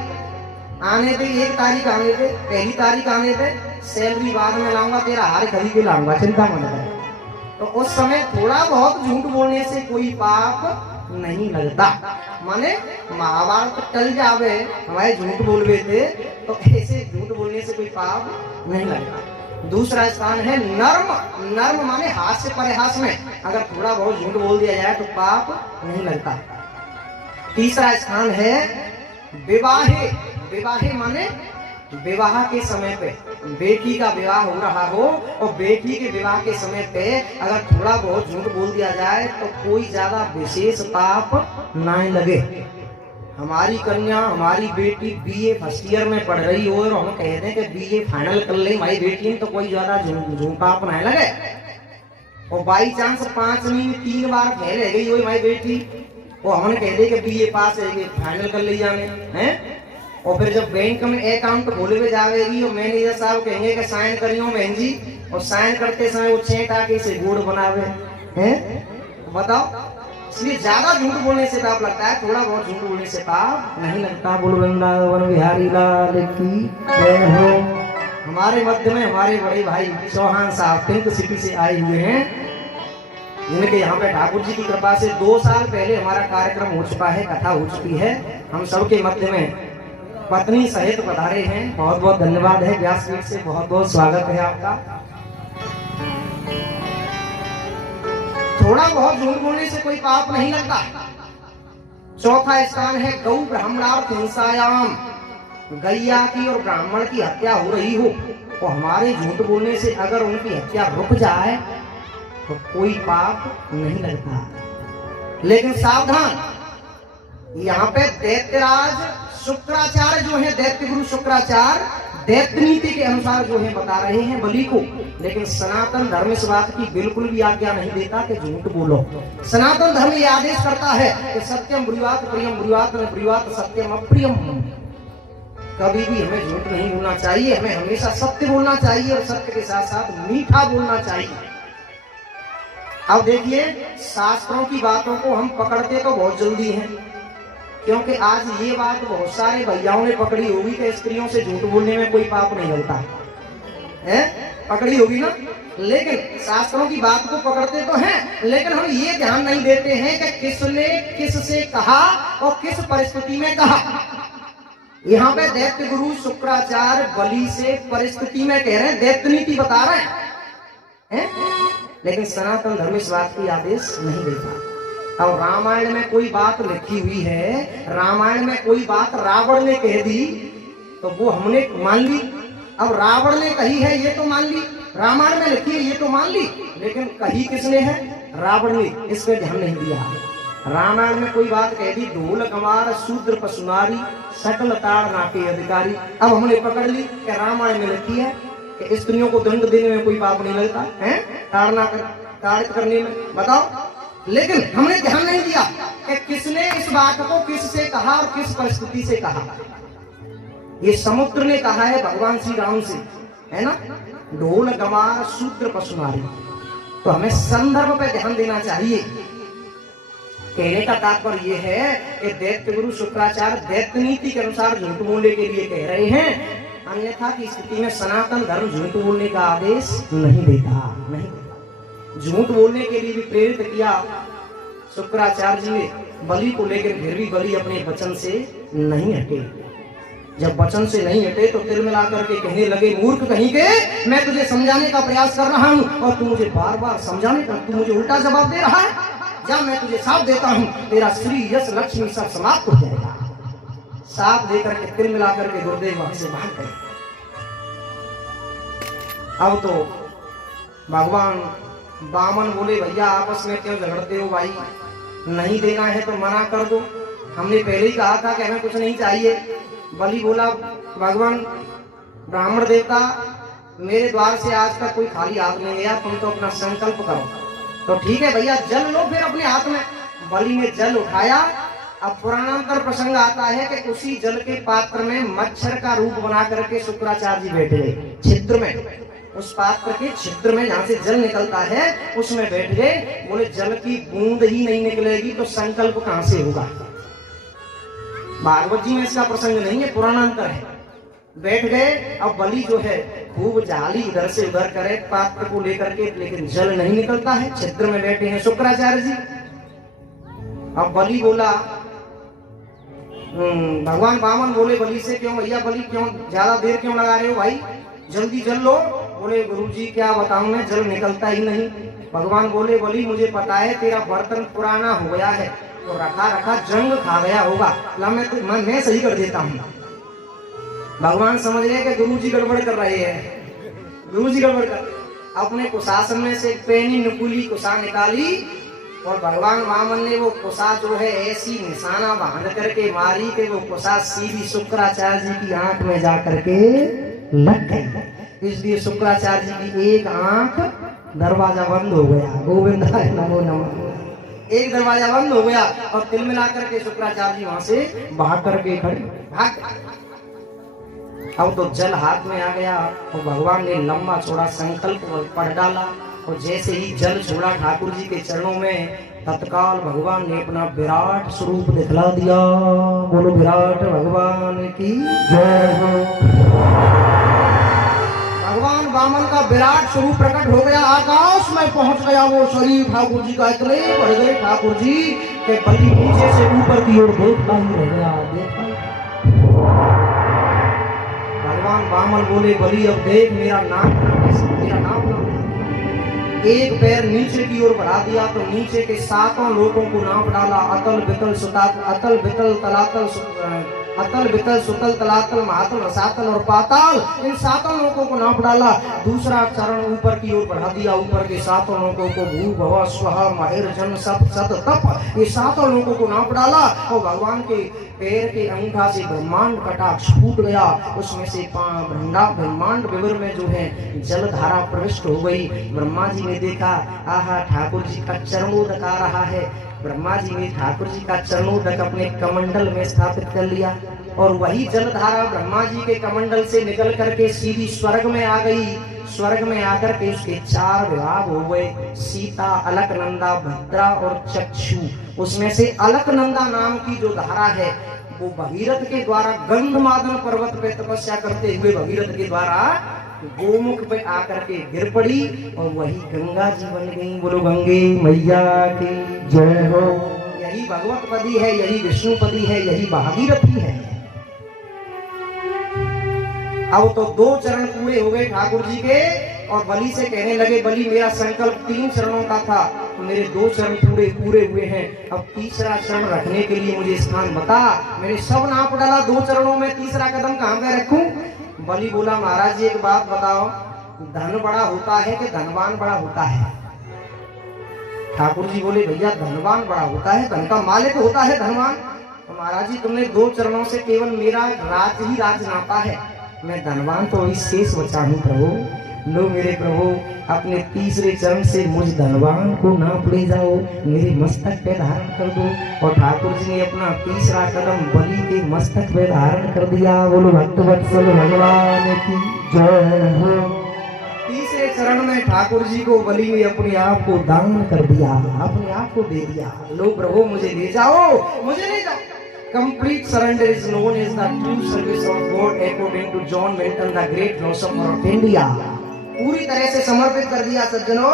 आने थे 1 तारीख आने थे, पहली तारीख आने थे, सैलरी बाद में लाऊंगा, तेरा हार खरीद के लाऊंगा, चिंता मत कर। तो उस समय थोड़ा बहुत झूठ बोलने से कोई पाप नहीं लगता। माने महाभारत टल जावे हमारे झूठ बोलवे थे तो ऐसे झूठ बोलने से कोई पाप नहीं लगता। दूसरा स्थान है नर्म। नर्म माने हास्य परिहास में अगर थोड़ा बहुत झूठ बोल दिया जाए तो पाप नहीं लगता। तीसरा स्थान है विवाहे। विवाहे माने विवाह के समय पे बेटी का विवाह हो रहा हो और बेटी के विवाह के समय पे अगर थोड़ा बहुत झूठ बोल दिया जाए तो कोई ज्यादा विशेष पाप नहीं लगे। हमारी कन्या, हमारी बेटी बीए फर्स्ट ईयर में पढ़ रही हो और हम कहते हैं कि बीए फाइनल कर ले हमारी बेटी, तो कोई ज्यादा झूठ पाप नहीं लगे। और बाई चांस 5वीं में 3 बार फेल रह गई हो हमारी बेटी, वो हमने कह दे कि बीए पास है, फाइनल कर ले जाने हैं। और फिर जब बैंक में अकाउंट खोले हुए जाएगी और मैनेजर साहब कहेंगे कि साइन करियो बहन जी, और साइन करते समय वो 6 टाके से गुड़ बनावे हैं, बताओ। इसलिए ज्यादा झूठ बोलने से पाप लगता है, थोड़ा बहुत झूठ बोलने से पाप नहीं लगता। बोल वृंदावन बिहारी लाल की जय हो। हमारे मध्य में हमारे बड़े भाई चौहान साहब पिंक सिटी से आए हुए हैं, जिनके यहाँ पे ठाकुर जी की कृपा से 2 साल पहले हमारा कार्यक्रम हो चुका है, कथा हो चुकी है। हम सबके मध्य में पत्नी सहित पधारे हैं, बहुत बहुत धन्यवाद है। व्यासपीठ से बहुत बहुत स्वागत है आपका। थोड़ा बहुत झूठ बोलने से कोई पाप नहीं लगता। चौथा स्थान है गौ ब्राह्मणार्थ हिंसायाम। गैया की और ब्राह्मण की हत्या हो रही हो तो हमारे झूठ बोलने से अगर उनकी हत्या रुक जाए तो कोई पाप नहीं लगता। लेकिन सावधान, यहाँ पे दैत्यराज शुक्राचार्य जो है, दैत्य गुरु शुक्राचार्य दैत्य नीति के अनुसार जो है बता रहे हैं बलि को, लेकिन सनातन धर्म इस बात की बिल्कुल भी आज्ञा नहीं देता कि झूठ बोलो। सनातन धर्म ये आदेश करता है कि सत्यम ब्रूयात प्रियम ब्रूयात न ब्रूयात सत्यम अप्रियम। कभी भी हमें झूठ नहीं बोलना चाहिए, हमें हमेशा सत्य बोलना चाहिए और सत्य के साथ साथ मीठा बोलना चाहिए। अब देखिए, शास्त्रों की बातों को हम पकड़ते तो बहुत जल्दी हैं, क्योंकि आज ये बात बहुत सारे भैयाओं ने पकड़ी होगी कि स्त्रियों से झूठ बोलने में कोई पाप नहीं लगता है, पकड़ी होगी ना। लेकिन शास्त्रों की बात को पकड़ते तो हैं, लेकिन हम ये ध्यान नहीं देते हैं कि किसने किससे कहा और किस परिस्थिति में कहा। यहाँ पे दैत्य गुरु शुक्राचार्य बलि से परिस्थिति में कह रहे हैं, दैत्य नीति बता रहे हैं, लेकिन सनातन धर्म इस बात की आदेश नहीं देता। और रामायण में कोई बात लिखी हुई है, रामायण में कोई बात रावण ने कह दी तो वो हमने मान ली। अब रावण ने कही है ये तो मान ली, रामायण में लिखी है ये तो मान ली, लेकिन कही किसने है? रावण ने। इस पे ध्यान नहीं दिया। रामायण में कोई बात कह दी, ढोल गंवार शूद्र पशुनारी सकल ताड़ नाटे अधिकारी। अब हमने पकड़ ली कि रामायण में लिखी है कि स्त्रियों को दंड देने में कोई पाप नहीं लगता है, ताड़ित करने में, बताओ। लेकिन हमने ध्यान नहीं दिया कि किसने इस बात को किससे कहा और किस परिस्थिति से कहा। ये समुद्र ने कहा है भगवान श्री राम से, है ना, ढोल गंवार शूद्र पशुनारी। तो हमें संदर्भ पे ध्यान देना चाहिए। कहने का तात्पर्य यह है कि दैत्य गुरु शुक्राचार्य दैत्य नीति के अनुसार झूठ बोलने के लिए कह रहे हैं, अन्यथा की स्थिति में सनातन धर्म झूठ बोलने का आदेश नहीं देता। झूठ बोलने के लिए भी प्रेरित किया शुक्राचार्य जी ने बलि को लेकर, फिर भी बलि अपने वचन से नहीं हटे। जब वचन से नहीं हटे तो तिल मिला करके कहने लगे, मूर्ख कहीं के, मैं तुझे समझाने का प्रयास कर रहा हूँ और तू मुझे बार बार समझाने का, तू मुझे उल्टा जवाब दे रहा है। जब मैं तुझे साथ देता हूँ तेरा श्री यश लक्ष्मी सब समाप्त हो जाएगा। साथ देकर के तिल मिला करके गुरुदेव वहां से भाग गए। अब तो भगवान बामन बोले, भैया आपस में क्यों झगड़ते हो भाई, नहीं देना है तो मना कर दो, हमने पहले ही कहा था कि हमें कुछ नहीं चाहिए। बलि बोला, भगवान ब्राह्मण देवता मेरे द्वार से आज तक कोई खाली हाथ नहीं गया, तुम तो अपना संकल्प करो। तो ठीक है भैया, जल लो फिर अपने हाथ में। बलि ने जल उठाया। अब पुराणांतर प्रसंग आता है कि उसी जल के पात्र में मच्छर का रूप बना करके शुक्राचार्य जी बैठ गए छिद्र में। उस पात्र के छिद्र में जहां से जल निकलता है उसमें बैठ गए। बोले जल की बूंद ही नहीं निकलेगी तो संकल्प कहां से होगा। भागवत जी में इसका प्रसंग नहीं है, पुराणांतर है। बैठ गए। अब बलि जो है खूब जाली इधर से उधर करे पात्र को लेकर के, लेकिन जल नहीं निकलता है। छिद्र में बैठे हैं शुक्राचार्य जी। अब बलि बोला, भगवान बामन बोले बलि से, क्यों भैया बलि, क्यों ज्यादा देर क्यों लगा रहे हो भाई, जल्दी जल लो। बोले गुरुजी क्या बताऊं मैं, जल निकलता ही नहीं। भगवान बोले बलि मुझे पता है तेरा बर्तन पुराना हो गया है, तो रखा रखा जंग खा गया होगा, ला मैं सही कर देता हूँ। भगवान समझ रहे कि गुरुजी गड़बड़ कर रहे हैं। गुरुजी गड़बड़ कर अपने कुशासन में से पेनी नुकुली कुशा निकाली और भगवान वामन ने वो कुशा जो है ऐसी निशाना बांध करके मारी कि वो कुशा सीधी शुक्राचार्य जी की आंख में जा करके लग गई। इसलिए शुक्राचार्य जी की एक आंख, दरवाजा बंद हो गया। गोविंदाय नमो नमः। एक दरवाजा बंद हो गया और तिल मिला करके शुक्राचार्य जी वहां से भाग करके खड़े। अब तो जल हाथ में आ गया और भगवान ने लंबा चौड़ा संकल्प पढ़ डाला और जैसे ही जल छोड़ा ठाकुर जी के चरणों में, तत्काल भगवान ने अपना विराट स्वरूप दिखला दिया। बोलो विराट भगवान की जय हो। भगवान वामन का विराट स्वरूप प्रकट हो गया। आकाश में पहुंच गया वो शरीर ठाकुर जी का। इतने बढ़ गए ठाकुर जी के बलि नीचे से ऊपर की ओर देखता ही रह गया। देखता भगवान वामन बोले बलि अब देख मेरा नाम, मेरा नाम एक पैर नीचे की ओर बढ़ा दिया तो नीचे के सातों लोगों को नाप डाला। अतल बितल सुतातल, अतल बितल तलातल अतल वितल सुतल तलातल महातल रसातल और पाताल, इन सातों लोकों को नाप डाला। दूसरा चरण ऊपर की ओर बढ़ा दिया, ऊपर के सातों लोकों को भू भव स्वहा माहिर जन सत सत तप, ये सातों लोकों को नाप डाला। और भगवान के पैर के अंगूठा से ब्रह्मांड कटाक्ष फूट गया, उसमें से ब्रह्मांड विवर में जो है जलधारा प्रविष्ट हो गई। ब्रह्मा जी ने देखा, आहा ठाकुर जी का चरणोदक आ रहा है। ब्रह्मा जी ने ठाकुर जी का चरणोदक अपने कमंडल में स्थापित कर लिया, और वही जलधारा ब्रह्मा जी के कमंडल से निकल करके सीधी स्वर्ग में आ गई। स्वर्ग में आकर के उसके 4 विभाग हो गए, सीता, अलकनंदा, भद्रा और चक्षु। उसमें से अलकनंदा नाम की जो धारा है वो भगीरथ के द्वारा गंधमादन पर्वत पे तपस्या करते हुए भगीरथ के द्वारा गोमुख पे आकर के गिर पड़ी, और वही गंगा जी बन गई। बोलो गंगे मैया की जय हो। यही भगवतपदी है, यही विष्णुपदी है, यही भागीरथी है। अब तो 2 चरण पूरे हो गए ठाकुर जी के, और बलि से कहने लगे, बलि मेरा संकल्प 3 चरणों का था, तो मेरे 2 चरण पूरे हुए हैं, अब तीसरा चरण रखने के लिए मुझे स्थान बता। मैंने सब नाप डाला 2 चरणों में, तीसरा कदम कहाँ पे रखूं? बलि बोला, महाराज जी एक बात बताओ, धन बड़ा होता है कि धनवान बड़ा होता है? ठाकुर जी बोले, भैया धनवान बड़ा होता है, धन का मालिक होता है धनवान। तो महाराज जी तुमने 2 चरणों से केवल मेरा राज ही राज नापा है, मैं धनवान तो वही शेष बचा हूं प्रभु। लो मेरे प्रभु, अपने तीसरे चरण से मुझ धनवान को नाप ले जाओ, मेरे मस्तक पे धारण कर दो। और ठाकुर जी ने अपना तीसरा कदम बलि के मस्तक पे धारण कर दिया। बोलो भक्तवत्सल भगवान की जय हो। तीसरे चरण में ठाकुर जी को बलि ने अपने आप को दान कर दिया, अपने आप को दे दिया। लो प्रभु मुझे ले जाओ, मुझे ले जाओ। Complete surrender is known as the true service of God according to John Milton, the great philosopher of India. पूरी तरह से समर्पित कर दिया सज्जनों,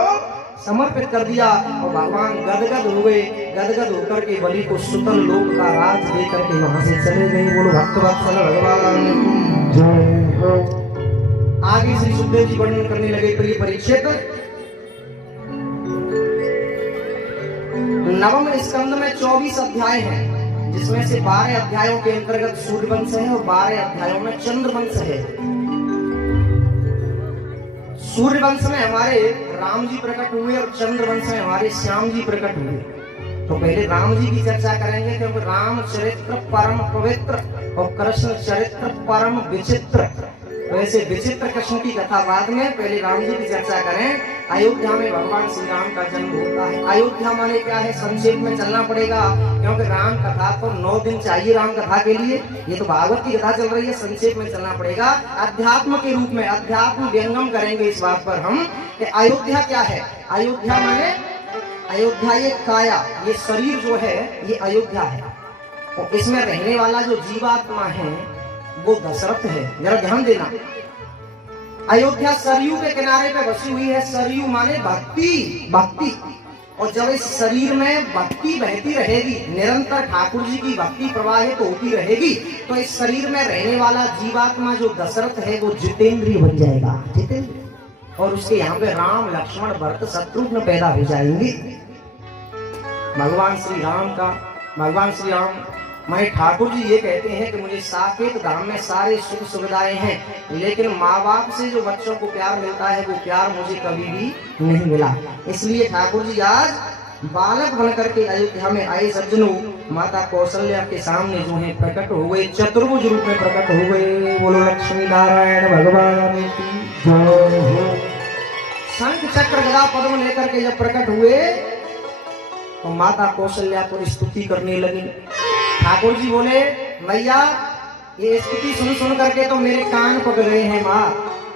समर्पित कर दिया। और भगवान गदगद हुए, गदगद होकर के बलि को सुतल लोक का राज देकर के वहां से चले गए। बोलो भक्तवत्सल भगवान की जय हो। आगे श्री सुखदेव जी वर्णन करने लगे, प्रिय परीक्षित, 9वें स्कंद में 24 अध्याय हैं, जिसमें से 12 अध्यायों के अंतर्गत सूर्यवंश है और 12 अध्यायों में चंद्रवंश है। सूर्यवंश में हमारे राम जी प्रकट हुए और चंद्रवंश में हमारे श्याम जी प्रकट हुए। तो पहले राम जी की चर्चा करेंगे, क्योंकि राम चरित्र परम पवित्र और कृष्ण चरित्र परम विचित्र। तो ऐसे विचित्र कृष्ण की कथा बाद में, पहले राम जी की चर्चा करें। अयोध्या में भगवान श्री राम का जन्म होता है। अयोध्या माने क्या है, संक्षेप में चलना पड़ेगा, क्योंकि राम कथा तो 9 दिन चाहिए राम कथा के लिए। ये तो भागवत की कथा चल रही है, संक्षेप में चलना पड़ेगा। अध्यात्म के रूप में अध्यात्म व्यंगम करेंगे इस बात पर हम कि अयोध्या क्या है। अयोध्या माने, अयोध्या ये काया, ये शरीर जो है ये अयोध्या है, और इसमें रहने वाला जो जीवात्मा है वो दशरथ है। जरा ध्यान देना, अयोध्या सरयू के किनारे पे बसी हुई है। सरयू माने भक्ति, भक्ति। और जब इस शरीर में भक्ति बहती रहेगी, निरंतर ठाकुर जी की भक्ति प्रवाहित होती रहेगी, तो इस शरीर में रहने वाला जीवात्मा जो दशरथ है वो जितेंद्रिय बन जाएगा, जितेंद्रिय। और उसके यहाँ पे राम लक्ष्मण भरत शत्रुघ्न पैदा हो जाएंगे। भगवान श्री राम मैं ठाकुर जी ये कहते हैं कि मुझे साकेत धाम में सारे सुख सुविधाएं हैं, लेकिन माँ बाप से जो बच्चों को प्यार मिलता है वो प्यार मुझे कभी भी नहीं मिला। इसलिए ठाकुर जी आज बालक बनकर के अयोध्या में आए। सज्जनों, माता कौशल्या के सामने जो है प्रकट हो गए, चतुर्भुज रूप में प्रकट हो गए। बोलो लक्ष्मी नारायण भगवान की जय हो। शंख चक्र गदा पद्म लेकर के जब प्रकट हुए तो माता कौशल्या को स्तुति करने लगी। ठाकुर जी बोले, मैया ये स्तुति सुन सुन करके तो मेरे कान पक गए हैं माँ,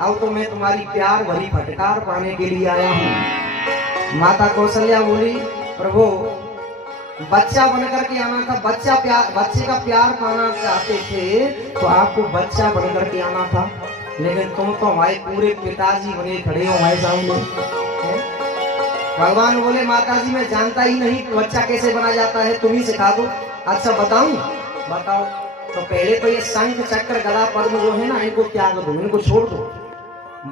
अब तो मैं तुम्हारी प्यार भरी फटकार पाने के लिए आया हूँ। माता कौशल्या बोली, प्रभु बच्चा बनकर के आना था, बच्चे का प्यार पाना चाहते थे तो आपको बच्चा बनकर के आना था, लेकिन तुम तो हमारे पूरे पिताजी बने खड़े हो हमारे सामने। भगवान बोले, माता जी मैं जानता ही नहीं बच्चा कैसे बना जाता है, तुम ही सिखा दो। अच्छा बताऊं? बताओ। तो पहले तो ये शंख चक्र गदा पद्म जो है ना, इनको त्याग दो, इनको छोड़ दो।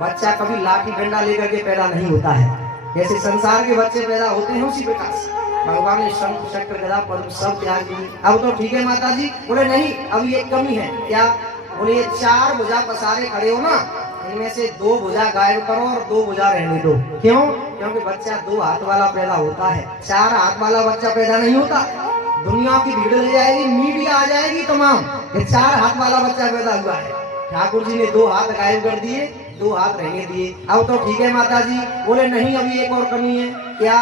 बच्चा कभी लाठी डंडा लेकर के पैदा नहीं होता है, जैसे संसार के बच्चे पैदा होते हैं उसी प्रकार से भगवान ने शंख चक्र गदा पद्म सब त्याग दिए। अब तो ठीक है माता जी। बोले नहीं, अभी एक कमी है। क्या? बोले ये 4 भुजा पसारे खड़े हो ना, इनमें से 2 भुजा गायब करो और 2 भुजा रहने दो। क्यों? क्योंकि बच्चा 2 हाथ वाला पैदा होता है, 4 हाथ वाला बच्चा पैदा नहीं होता। दुनिया की भीड़ ले जाएगी, मीडिया आ जाएगी तमाम, ये 4 हाथ वाला बच्चा पैदा हुआ है। ठाकुर जी ने 2 हाथ गायब कर दिए, 2 हाथ रहने दिए। अब तो ठीक है माता जी। बोले नहीं, अभी एक और कमी है। क्या?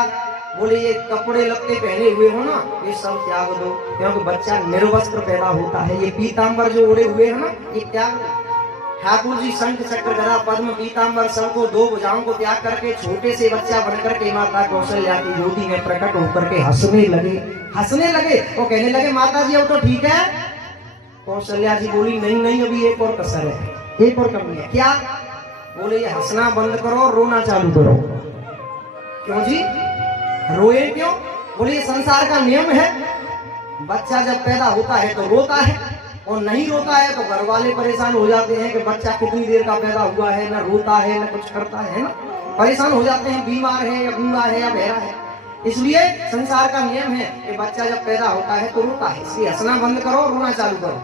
बोले ये कपड़े लत्ते पहने हुए हो ना, ये सब त्याग दो, क्योंकि बच्चा निर्वस्त्र पैदा होता है। ये पीताम्बर जो ओढ़े हुए है ना, ये त्याग दो। ठाकुर जी शंख चक्र गदा पद्म पीताम्बर सब को 2 भुजाओं को त्याग करके छोटे से बच्चा बनकर के माता कौशल्या की ज्योति में प्रकट होकर के हंसने लगे। वो कहने लगे माता जी अब तो ठीक है। कौशल्या जी बोली नहीं नहीं, अभी एक और कसर है, एक और कमी है। क्या? बोले ये हंसना बंद करो और रोना चालू करो। क्यों जी? रोए क्यों? बोले ये संसार का नियम है। बच्चा जब पैदा होता है तो रोता है, और नहीं रोता है तो घर वाले परेशान हो जाते हैं कि बच्चा कितनी देर का पैदा हुआ है, न रोता है न कुछ करता है ना, परेशान हो जाते हैं, बीमार है या गूंगा है या बहरा है। इसलिए संसार का नियम है कि बच्चा जब पैदा होता है तो रोता है, इसलिए हंसना बंद करो, रोना चालू करो।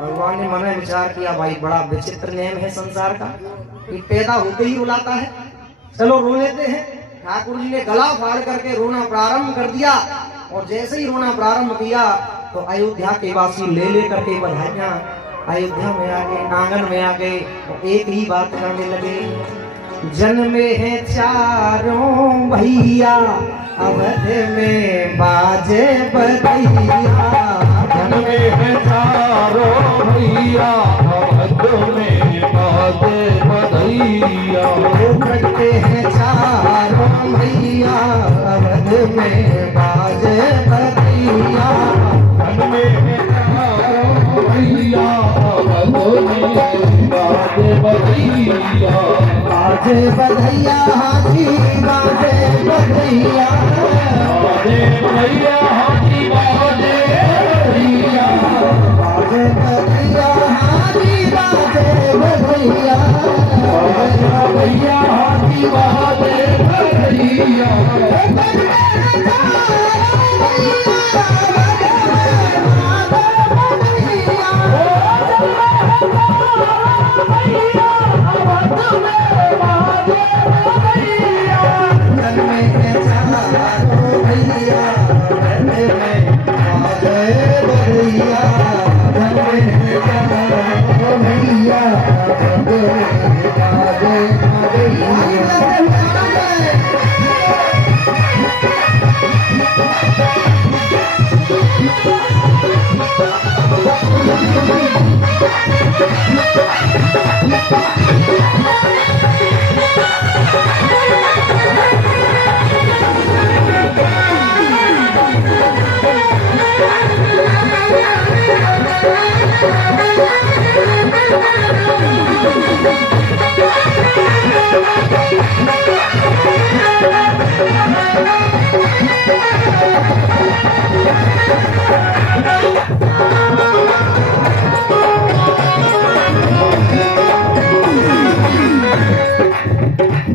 भगवान ने मन में विचार किया, भाई बड़ा विचित्र नियम है संसार का, कि पैदा होते ही रुलाता है, चलो रो लेते हैं। ठाकुर जी ने गला फाड़ करके रोना प्रारंभ कर दिया, और जैसे ही रोना प्रारंभ किया तो अयोध्या के वासी ले करके बधाइयां अयोध्या में आ गए, आंगन में आ गए, तो एक ही बात गाने लगे, जन्मे हैं 4 भैया अवध में बाजे बधैया, जन्मे हैं 4 भैया अवध में बाजे बधैया, करते हैं 4 भैया अवध में बाजे बधैया, जन्मे हैं 4 भैया अवध में बाजे बधैया, बाजे बधैया हाथी बाजे बधैया, बाजे बधैया हाथी बाजे बधैया, बाजे बधैया हाथी बाजे बधैया, भैया हाथी बाजे बधैया,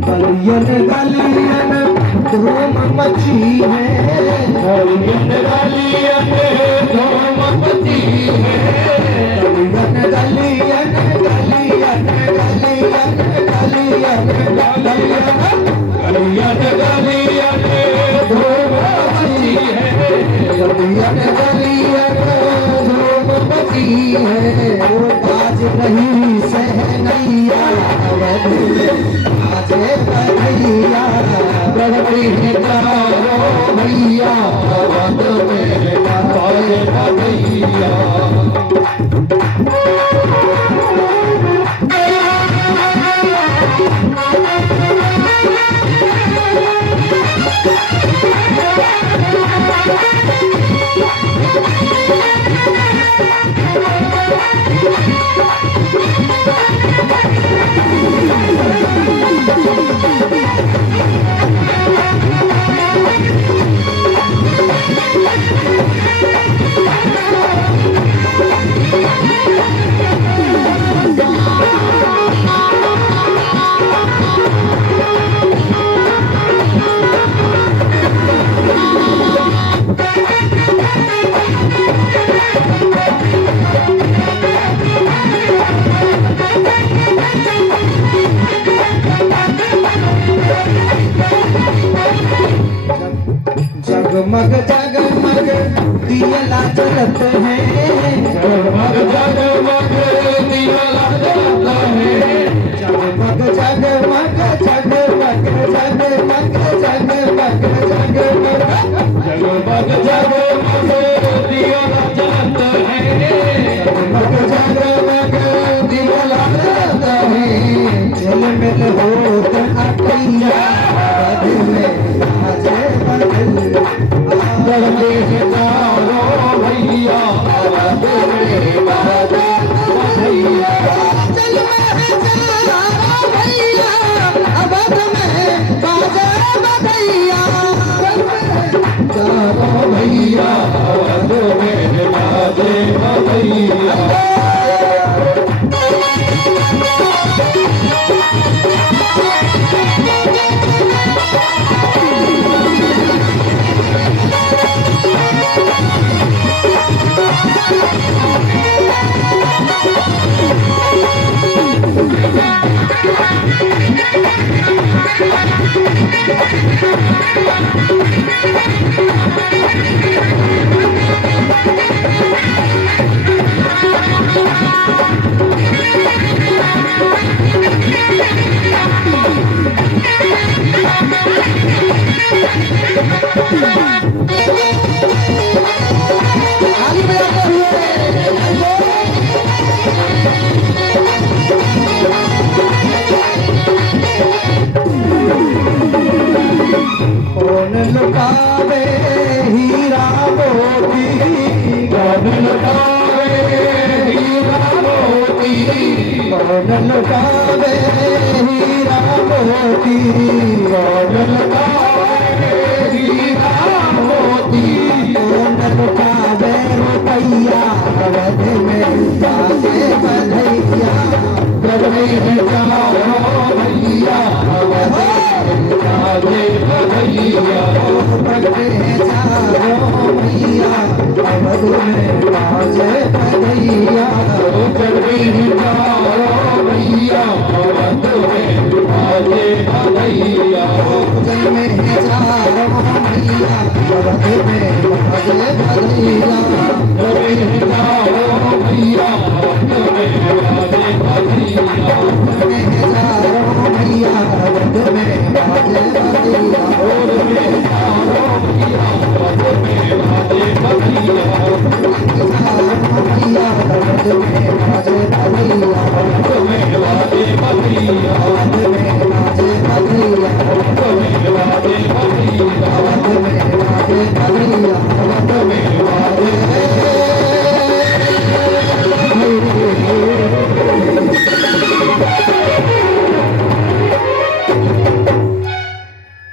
गलियन गलियन धूम मची है, गलियन गलियन धूम मची है, गलियन गलियन गलियन गलियन गलियन गलियन गलियन धूम मची है, गलियन गलियन धूम मची है, वो बाज रही सहनैया अवध में बाजे बधैया, प्रगति है 4 भैया अवध में बाजे बधैया, जगमग जगमग दियला जलते हैं, जगमग जगमग दियला जलता है, जगमग जगमग जगमग जगमग जगमग जगमग जगमग जगमग दियला जलता है, जगमग जगमग दियला जलता है। झिलमिल होत अखियाँ बदल में बाजे बदल, जगते सितारो भैया आवाज़ में बाजे बधैया, चल भैया अवध में बाजे बधैया, चारो भैया आवाज़ में बाजे बधैया। आगे बढ़ते हुए कौन लुटावे हीरा मोती, कौन लुटावे हीरा मोती, कौन लुटावे हीरा मोती, कौन लुटावे हीरा मोती, कौन लुटावे रुपैया अवध में बाजे बधैया, जगते सितारो भैया आवाज़ में बाजे बधैया, प्रगटे चारों भैया अवध में बाजे बधैया, जगते सितारो भैया आवाज़ में बाजे बधैया, जल में चारों भैया अवध में बाजे बधैया, जगते सितारो भैया आवाज़ में बाजे बधैया, जल में चारों भैया अवध में बाजे बधैया, और में चारो भैया आवाज़ में बाजे बधैया, चारों भैया अवध में बाजे बधैया, में बाजे बधैया, अवध में बाजे बधैया, में बाजे बधैया, अवध में बाजे बधैया, अवध में बाजे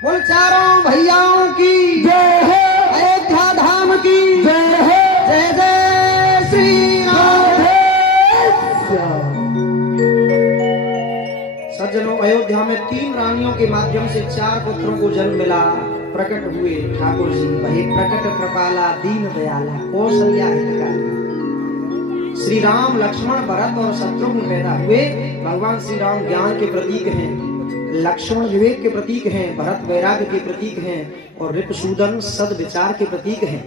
बोल चारों भैयाओं की जय है, अयोध्या धाम की जय है, जय जय श्री राम। सज्जनों, अयोध्या में 3 रानियों के माध्यम से 4 पुत्रों को जन्म मिला। प्रकट हुए ठाकुर जी, वही प्रकट कृपाला दीन दयाला कौशल्या हितकारी। श्री राम लक्ष्मण भरत और शत्रुघ्न पैदा हुए। भगवान श्री राम ज्ञान के प्रतीक हैं, लक्ष्मण विवेक के प्रतीक हैं, भरत वैराग्य के प्रतीक हैं और रिपुसूदन सद्विचार के प्रतीक हैं।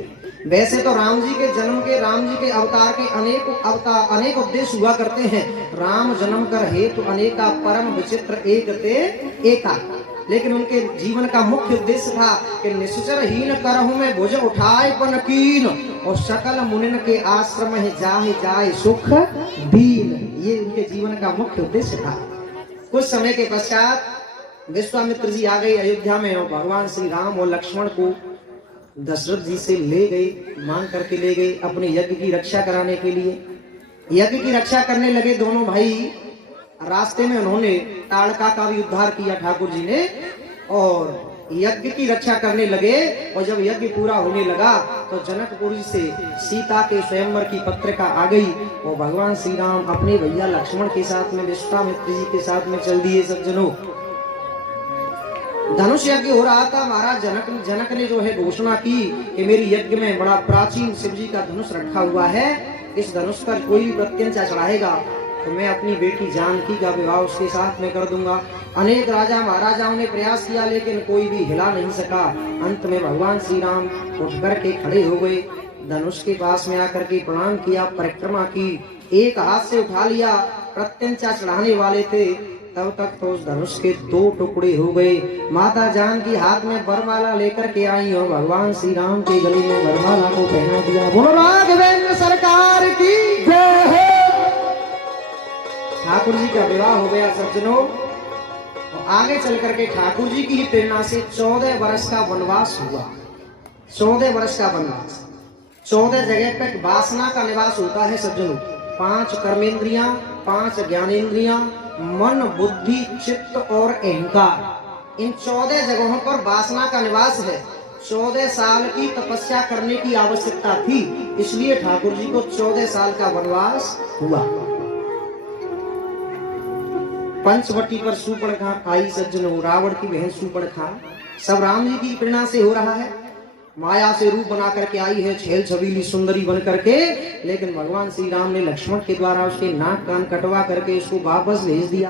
वैसे तो राम जी के जन्म के, राम जी के अवतार के अनेक उद्देश्य हुआ करते हैं। राम जन्म कर हेतु अनेका परम विचित्र एक ते एका, लेकिन उनके जीवन का मुख्य उद्देश्य था कि निश्चर हीन करहु में भुज उठाए पन कीन और सकल मुनिन के आश्रम है जाहे जाए सुख दीन। ये उनके जीवन का मुख्य उद्देश्य था। कुछ समय के पश्चात विश्वामित्र जी आ गए अयोध्या में और भगवान श्री राम और लक्ष्मण को दशरथ जी से ले गए, मांग करके ले गए अपने यज्ञ की रक्षा कराने के लिए। यज्ञ की रक्षा करने लगे दोनों भाई। रास्ते में उन्होंने ताड़का का भी उद्धार किया ठाकुर जी ने और यज्ञ की रक्षा करने लगे। और जब यज्ञ पूरा होने लगा तो जनकपुरी से सीता के स्वयंवर की पत्रिका आ गई और भगवान श्री राम अपने भैया लक्ष्मण के साथ में विश्वामित्र जी के साथ में चल दिए। सज्जनों, धनुष यज्ञ हो रहा था। महाराज जनक ने जो है घोषणा की कि मेरी यज्ञ में बड़ा प्राचीन शिव जी का धनुष रखा हुआ है, इस धनुष पर कोई भी प्रत्यंचा चढ़ाएगा तो मैं अपनी बेटी जानकी का विवाह उसके साथ में कर दूंगा। अनेक राजा महाराजाओं ने प्रयास किया लेकिन कोई भी हिला नहीं सका। अंत में भगवान श्री राम उठ करके खड़े हो गए, धनुष के पास में आकर के प्रणाम किया, परिक्रमा की, एक हाथ से उठा लिया, प्रत्यंचा चढ़ाने वाले थे, तब तक तो उस धनुष के 2 टुकड़े हो गए। माता जानकी हाथ में वरमाला लेकर के आई और भगवान श्री राम के गले में वरमाला को पहना दिया। बोलो राघवेंद्र सरकार की जय हो। ठाकुर जी का विवाह हो गया सज्जनों। और आगे चल करके ठाकुर जी की ही प्रेरणा से 14 वर्ष का वनवास हुआ। 14 वर्ष का वनवास, 14 जगह पर वासना का निवास होता है सज्जनों। 5 कर्मेंद्रियां, 5 ज्ञानेंद्रियां, मन, बुद्धि, चित्त और अहंकार, इन 14 जगहों पर वासना का निवास है। 14 साल की तपस्या करने की आवश्यकता थी, इसलिए ठाकुर जी को 14 साल का वनवास हुआ। पंचवटी पर शूर्पणखा आई सज्जनों, रावण की बहन शूर्पणखा, सब राम जी की प्रेरणा से हो रहा है। माया से रूप बना करके आई है, छेल छबीली सुंदरी बन करके, लेकिन भगवान श्री राम ने लक्ष्मण के द्वारा उसके नाक कान कटवा करके उसको वापस भेज दिया।